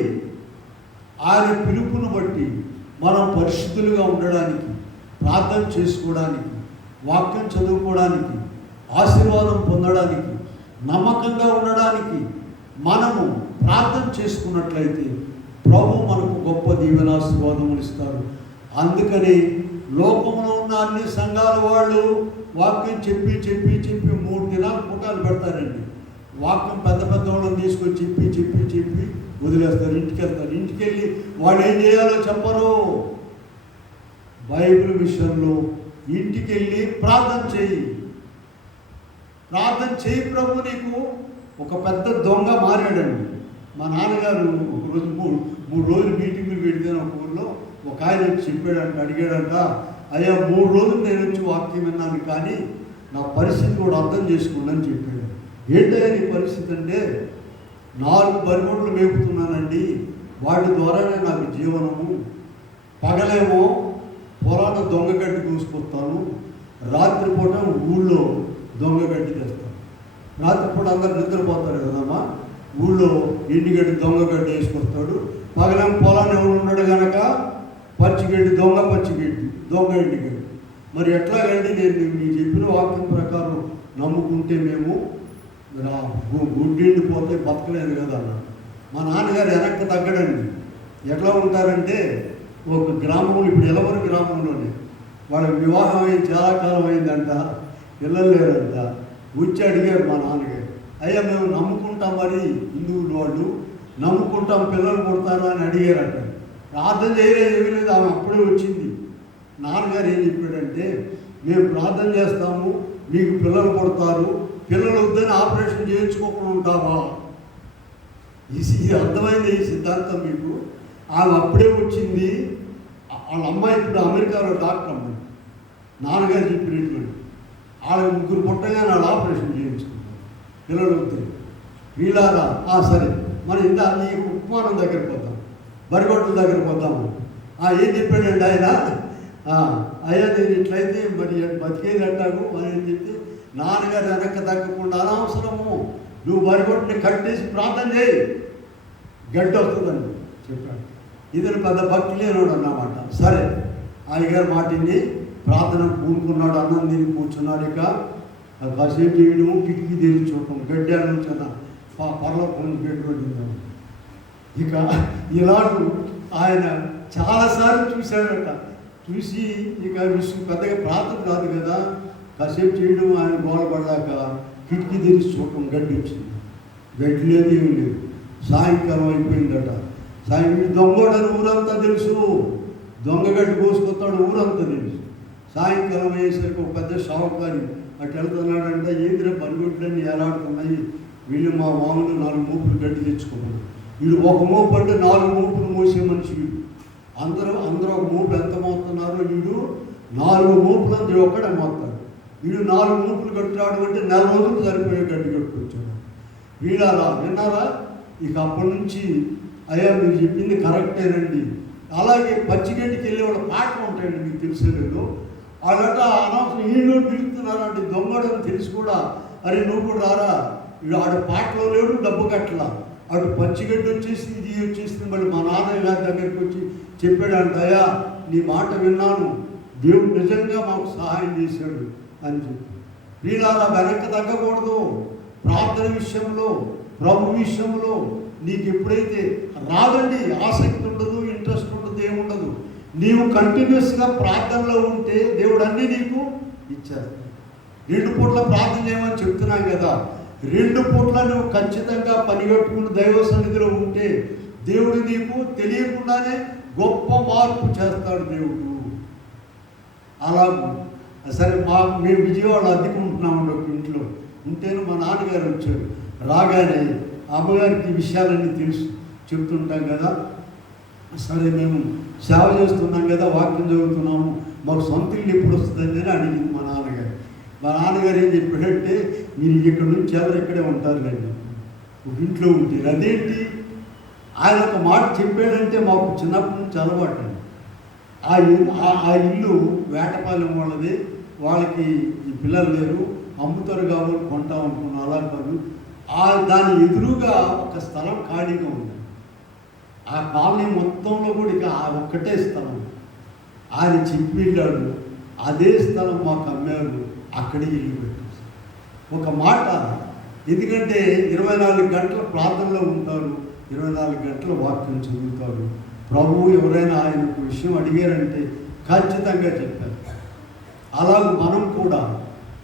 ఆయన పిలుపును బట్టి మనం పరిశుద్ధులుగా ఉండడానికి, ప్రార్థన చేసుకోవడానికి, వాక్యం చదువుకోవడానికి, ఆశీర్వాదం పొందడానికి, నమ్మకంగా ఉండడానికి మనము ప్రార్థన చేసుకున్నట్లయితే ప్రభు మనకు గొప్ప దీవెనాశీర్వాదములు ఇస్తారు. అందుకని లోకంలో ఉన్న అన్ని సంఘాల వాళ్ళు వాక్యం చెప్పి 3 దినాలు పుటాలు పెడతారండి. వాక్యం పెద్ద వాళ్ళని తీసుకొని చెప్పి వదిలేస్తారు, ఇంటికి వెళ్తారు. ఇంటికి వెళ్ళి వాళ్ళు ఏం చేయాలో చెప్పరు. బైబిల్ విషయంలో ఇంటికి వెళ్ళి ప్రార్థన చేయి ప్రభు నీకు ఒక పెద్ద దొంగ మారాడండి. మా నాన్నగారు ఒకరోజు 3 రోజులు మీటింగులు పెడితే ఒక ఊళ్ళో ఒక ఆయన వచ్చి చెప్పాడంట, అడిగాడంట, అయ్యా 3 రోజులు నేను వచ్చి వాక్యం విన్నాను, కానీ నా పరిస్థితి కూడా అర్థం చేసుకోండి అని చెప్పాడు. ఏంటయ్యా నీ పరిస్థితి అంటే, 4 బరిగొడ్లు మేపుతున్నానండి, వాటి ద్వారానే నాకు జీవనము. పగలేమో పొలాన దొంగగడ్డి చూసుకొస్తాను, రాత్రిపూట ఊళ్ళో దొంగగడ్డి తెస్తాను. రాత్రిపూట అందరు నిద్రపోతారు కదమ్మా, ఊళ్ళో ఎండుగడ్డి దొంగగడ్డి వేసుకొస్తాడు. పగలేమో పొలాన్ని ఎవరు ఉన్నాడు కనుక పచ్చిగడ్డి దొంగ ఎండుగడ్డి. మరి ఎట్లాగండి? నేను మీకు చెప్పిన వాక్యం ప్రకారం నమ్ముకుంటే మేము గుడ్డిండిపోతే బతకలేదు కదా అన్నాడు. మా నాన్నగారు వెనక్కి తగ్గడండి. ఎట్లా ఉంటారంటే, ఒక గ్రామంలో, ఇప్పుడు ఎలవరి గ్రామంలోనే వాళ్ళకి వివాహం అయ్యి చాలా కాలం అయిందంట, పిల్లలు లేరంట. వచ్చి అడిగారు మా నాన్నగారు, అయ్యా మేము నమ్ముకుంటాం, మరి హిందువులు వాళ్ళు నమ్ముకుంటాం, పిల్లలు పుడతారు అని అడిగారట. ప్రార్థన చేయలేదు, ఏమీ లేదు, ఆమె అప్పుడే వచ్చింది. నాన్నగారు ఏం చెప్పాడంటే, మేము ప్రార్థన చేస్తాము, మీకు పిల్లలు పుడతారు, పిల్లలు వద్దని ఆపరేషన్ చేయించుకోకుండా ఉంటావా? ఇది అర్థమైంది ఈ సిద్ధాంతం మీకు. ఆమె అప్పుడే వచ్చింది. వాళ్ళ అమ్మాయి ఇప్పుడు అమెరికాలో డాక్టర్ అమ్మాయి. నాన్నగారు చెప్పినటువంటి వాళ్ళ 3 పుట్టగానే వాళ్ళు ఆపరేషన్ చేయించుకున్నారు, పిల్లలు వద్దని. వీళ్ళారా సరే, మనం ఈ ఉపమానం దగ్గరికి పోతాం, బరిగొడ్ల దగ్గరికి పోతాము. ఏం చెప్పాడండి ఆయన? అయ్యా నేను ఇట్లయితే మరి బతికేది అంటాను అని చెప్పి నాన్నగారు వెనక్కి తగ్గకుండా, అనవసరము, నువ్వు బరిగొడ్ని కట్టేసి ప్రార్థన చేయి, గడ్డి వస్తుందని చెప్పాడు. ఇతను పెద్ద భక్తి లేనాడు అన్నమాట. సరే, అయ్యగారు మాటిని ప్రార్థన కూనుకున్నాడు, అన్నం తిని కూర్చున్నాడు. ఇక కాసేపు చేయడం, కిటికీ తెరిచి చూడటం, గడ్డి ఆలోచన పరలోకం పెట్టుబడింది. ఇక ఇలాంటి ఆయన చాలాసార్లు చూశాడట. చూసి ఇక విసుగు, పెద్దగా ప్రార్థన కాదు కదా, కాసేపు చేయడం ఆయన గోలపడ్డాక కిటికీ తెరిచి చూడటం, గడ్డి వచ్చింది. గడ్డి లేదు, ఏమి లేదు. సాయంకాలం అయిపోయిందట. సాయంత్రం దొంగోడని ఊరంతా తెలుసు, దొంగ గడ్డి కోసుకొస్తాడు ఊరంతా తెలుసు. సాయంకాలం అయ్యేసరికి ఒక పెద్ద షావుకారి అటు వెళ్తున్నాడంటే, ఏంద్రా పనిగొడ్లన్నీ ఎలాడుతున్నాయి, వీళ్ళు మా మామూలు 4 మూపులు గడ్డి తెచ్చుకున్నాడు. వీడు ఒక మోపు అంటే 4 మూపులు మోసే మనిషి వీడు. అందరూ ఒక మూపులు ఎంత మోస్తున్నారో వీడు 4 మూపులు అందరూ ఒక్కడే మోస్తాడు. వీడు 4 మూపులు కట్టాడు అంటే 4 రోజులు సరిపోయే గడ్డి కట్టుకొచ్చాడు. వీడారా విన్నారా? ఇక అప్పటి నుంచి అయ్యా మీరు చెప్పింది కరెక్టేనండి. అలాగే పచ్చిగడ్డికి వెళ్ళే వాళ్ళ పాటలు ఉంటాయండి, మీకు తెలిసేలేదు. వాళ్ళట అనవసరం వీళ్ళు పిలుస్తున్నారంటే దొంగడని తెలిసి కూడా, అరే నువ్వు కూడా రారా, వీడు ఆడ పాటలో లేడు, డబ్బు కట్టలా, అటు పచ్చిగడ్డి వచ్చేసి ఇది వచ్చేసింది. మళ్ళీ మా నాన్నయ్య గారి దగ్గరికి వచ్చి చెప్పాడంట, అయ్యా నీ మాట విన్నాను, దేవుడు నిజంగా మాకు సహాయం చేశాడు అని చెప్పి. వీళ్ళారా వెనక్కి తగ్గకూడదు. ప్రార్థన విషయంలో, ప్రభు విషయంలో నీకు ఎప్పుడైతే రాదండి, ఆసక్తి ఉండదు, ఇంట్రెస్ట్ ఉండదు, ఏముండదు. నీవు కంటిన్యూస్గా ప్రార్థనలో ఉంటే దేవుడు అన్నీ నీకు ఇచ్చేస్తాడు. 2 పూట్ల ప్రార్థన చేయమని చెప్తున్నాం కదా, 2 పూట్ల నువ్వు ఖచ్చితంగా పనిగట్టుకుని దైవ సన్నిధిలో ఉంటే దేవుడు నీకు తెలియకుండానే గొప్ప మార్పు చేస్తాడు దేవుడు. అలా సరే, మేము విజయవాడ అద్దెకుంటున్నామండి ఒక ఇంట్లో. ఉంటేనే మా నాన్నగారు వచ్చారు. రాగానే అమ్మగారికి ఈ విషయాలన్నీ తెలుసు, చెప్తుంటాం కదా. సరే మేము సేవ చేస్తున్నాం కదా, వాక్యం చదువుతున్నాము, మాకు సొంత ఇల్లు ఎప్పుడు వస్తుందని అడిగింది మా నాన్నగారు. మా నాన్నగారు ఏం చెప్పాడంటే, మీరు ఇక్కడ నుంచి ఎవరు ఇక్కడే ఉంటారు లేండి, ఒక ఇంట్లో ఉంటారు. అదేంటి ఆయన ఒక మాట చెప్పాడంటే మాకు చిన్నప్పటి నుంచి అలవాటు అండి. ఆ ఇల్లు వేటపాలెం వాళ్ళది, వాళ్ళకి ఈ పిల్లలు లేరు, అమ్ముతారు కాబట్టి కొంటాం అనుకున్నాం. అలా కాదు, దాని ఎదురుగా ఒక స్థలం ఖాళీగా ఉంది. ఆ కాలనీ మొత్తంలో కూడా ఇక ఒక్కటే స్థలం. ఆయన చెప్పి వెళ్ళాడు, అదే స్థలం మాకు అమ్మారు, అక్కడే ఇల్లు పెట్టారు. ఒక మాట, ఎందుకంటే 24 గంటల ప్రార్థనలో ఉంటారు, 24 గంటల వాక్యం చదువుతారు. ప్రభువు ఎవరైనా ఆయనకు విషయం అడిగారంటే ఖచ్చితంగా చెప్పారు. అలాగే మనం కూడా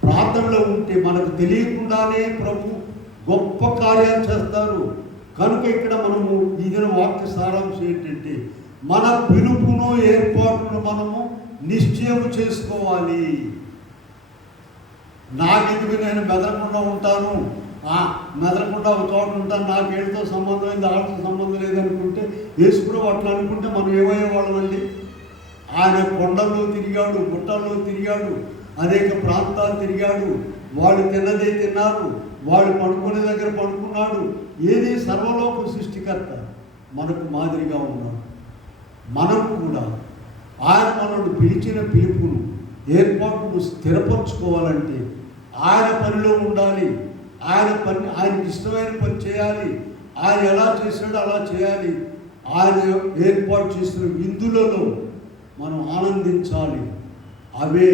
ప్రార్థనలో ఉంటే మనకు తెలియకుండానే ప్రభు గొప్ప కార్యాలు చేస్తారు. కనుక ఇక్కడ మనము ఇదిన వాక్య సారాంశం ఏంటంటే, మన పిలుపును ఏర్పాటును మనము నిశ్చయం చేసుకోవాలి. నాకెందుకు, నేను మెదలకుండా ఉంటాను, మెదలకుండా ఒక చోట ఉంటాను, నాకు ఏడుతో సంబంధం లేదు, ఆడితో సంబంధం లేదనుకుంటే, యేసుప్రభు అట్లా అనుకుంటే మనం ఏమయ్యేవాళ్ళమండి? ఆయన కొండల్లో తిరిగాడు, గుట్టల్లో తిరిగాడు, అనేక ప్రాంతాలు తిరిగాడు. వాళ్ళు తిన్నదే తిన్నారు, వాళ్ళు పడుకునే దగ్గర పడుకున్నాడు. ఏది సర్వలోక సృష్టికర్త మనకు మాదిరిగా ఉన్నాడు. మనం కూడా ఆయన మనల్ని పిలిచిన పిలుపును, ఏర్పాటును స్థిరపరచుకోవాలంటే ఆయన పనిలో ఉండాలి. ఆయనకి ఇష్టమైన పని చేయాలి. ఆయన ఎలా చేశాడో అలా చేయాలి. ఆయన ఏర్పాటు చేసిన విందులలో మనం ఆనందించాలి. అవే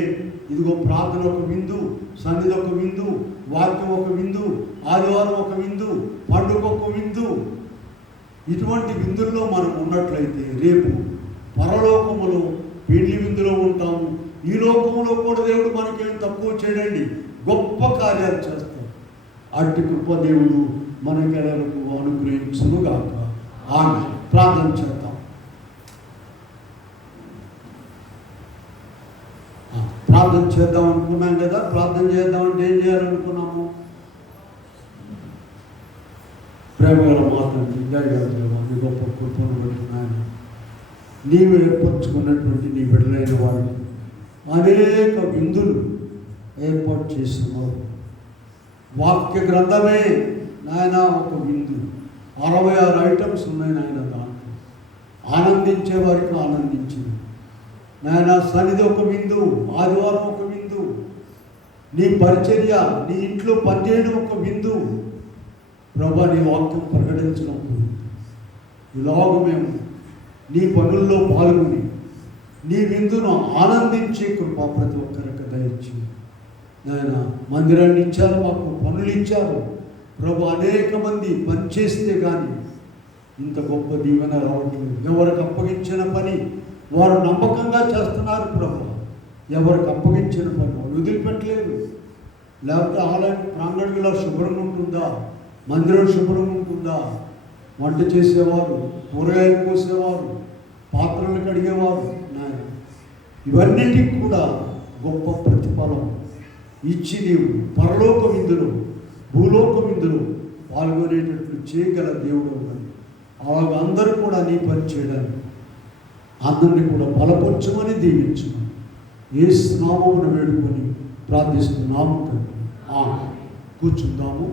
ఇదిగో ప్రార్థన ఒక విందు, సన్నిధి ఒక విందు, వాక్యం ఒక విందు, ఆదివారం ఒక విందు, పండుగ ఒక విందు. ఇటువంటి విందుల్లో మనం ఉన్నట్లయితే రేపు పరలోకములో పెళ్లి విందులో ఉంటాము. ఈ లోకంలో కూడా దేవుడు మనకేం తక్కువ చేయడండి, గొప్ప కార్యాలు చేస్తాం. అట్టి కృప దేవుడు మనకెలకు అనుగ్రహించునుగాక. ఆమె ప్రార్థన చేద్దాం. ప్రార్థన చేద్దాం అనుకున్నాం కదా. ప్రార్థన చేద్దామంటే ఏం చేయాలనుకున్నాము? ప్రేమగల మాట్లాడి నీ గొప్ప కృపను పెట్టున్నాను. నీవు ఏర్పరచుకున్నటువంటి నీ బిడ్డలైన వాళ్ళు అనేక విందులు ఏర్పాటు చేస్తున్నారు. వాక్య గ్రంథమే నాయన ఒక విందు, 66 ఐటమ్స్ ఉన్నాయి నాయన. దాంట్లో ఆనందించే వారికి ఆనందించింది నాయన. సన్నిధి ఒక విందు, ఆదివారం ఒక విందు, నీ పరిచర్య, నీ ఇంట్లో పనిచేయడం ఒక విందు. ప్రభా నీ వాక్యం ప్రకటించడం ఇలాగ మేము నీ పనుల్లో పాల్గొని నీ విందును ఆనందించే కృప ప్రతి ఒక్కరికి దయచేయండి నాయన. మందిరాన్ని ఇచ్చారు, మాకు పనులు ఇచ్చారు, ప్రభు అనేక మంది పనిచేస్తే కానీ ఇంత గొప్ప దీవెన రావటం లేదు. ఎవరికి అప్పగించిన పని వారు నమ్మకంగా చేస్తున్నారు ప్రభు. ఎవరికి అప్పగించిన పని వాళ్ళు వదిలిపెట్టలేదు. లేకపోతే ఆలయం ప్రాంగణంలో శుభ్రంగా ఉంటుందా, మందిరం శుభ్రంగా ఉంటుందా, వంట చేసేవారు, కూరగాయలు కోసేవారు, పాత్రలు కడిగేవారు, నాయన ఇవన్నిటికి కూడా గొప్ప ప్రతిఫలం ఇచ్చి నీవు పరలోక విందులో భూలోక విందులో పాల్గొనేటట్లు చేయగల దేవుడు అని అలాగ అందరూ కూడా నీ పని చేయడానికి అందరినీ కూడా బలపరచమని దీవించమని యేసు నామమున వేడుకొని ప్రార్థిస్తున్నాము తండ్రి. కూర్చుందాము.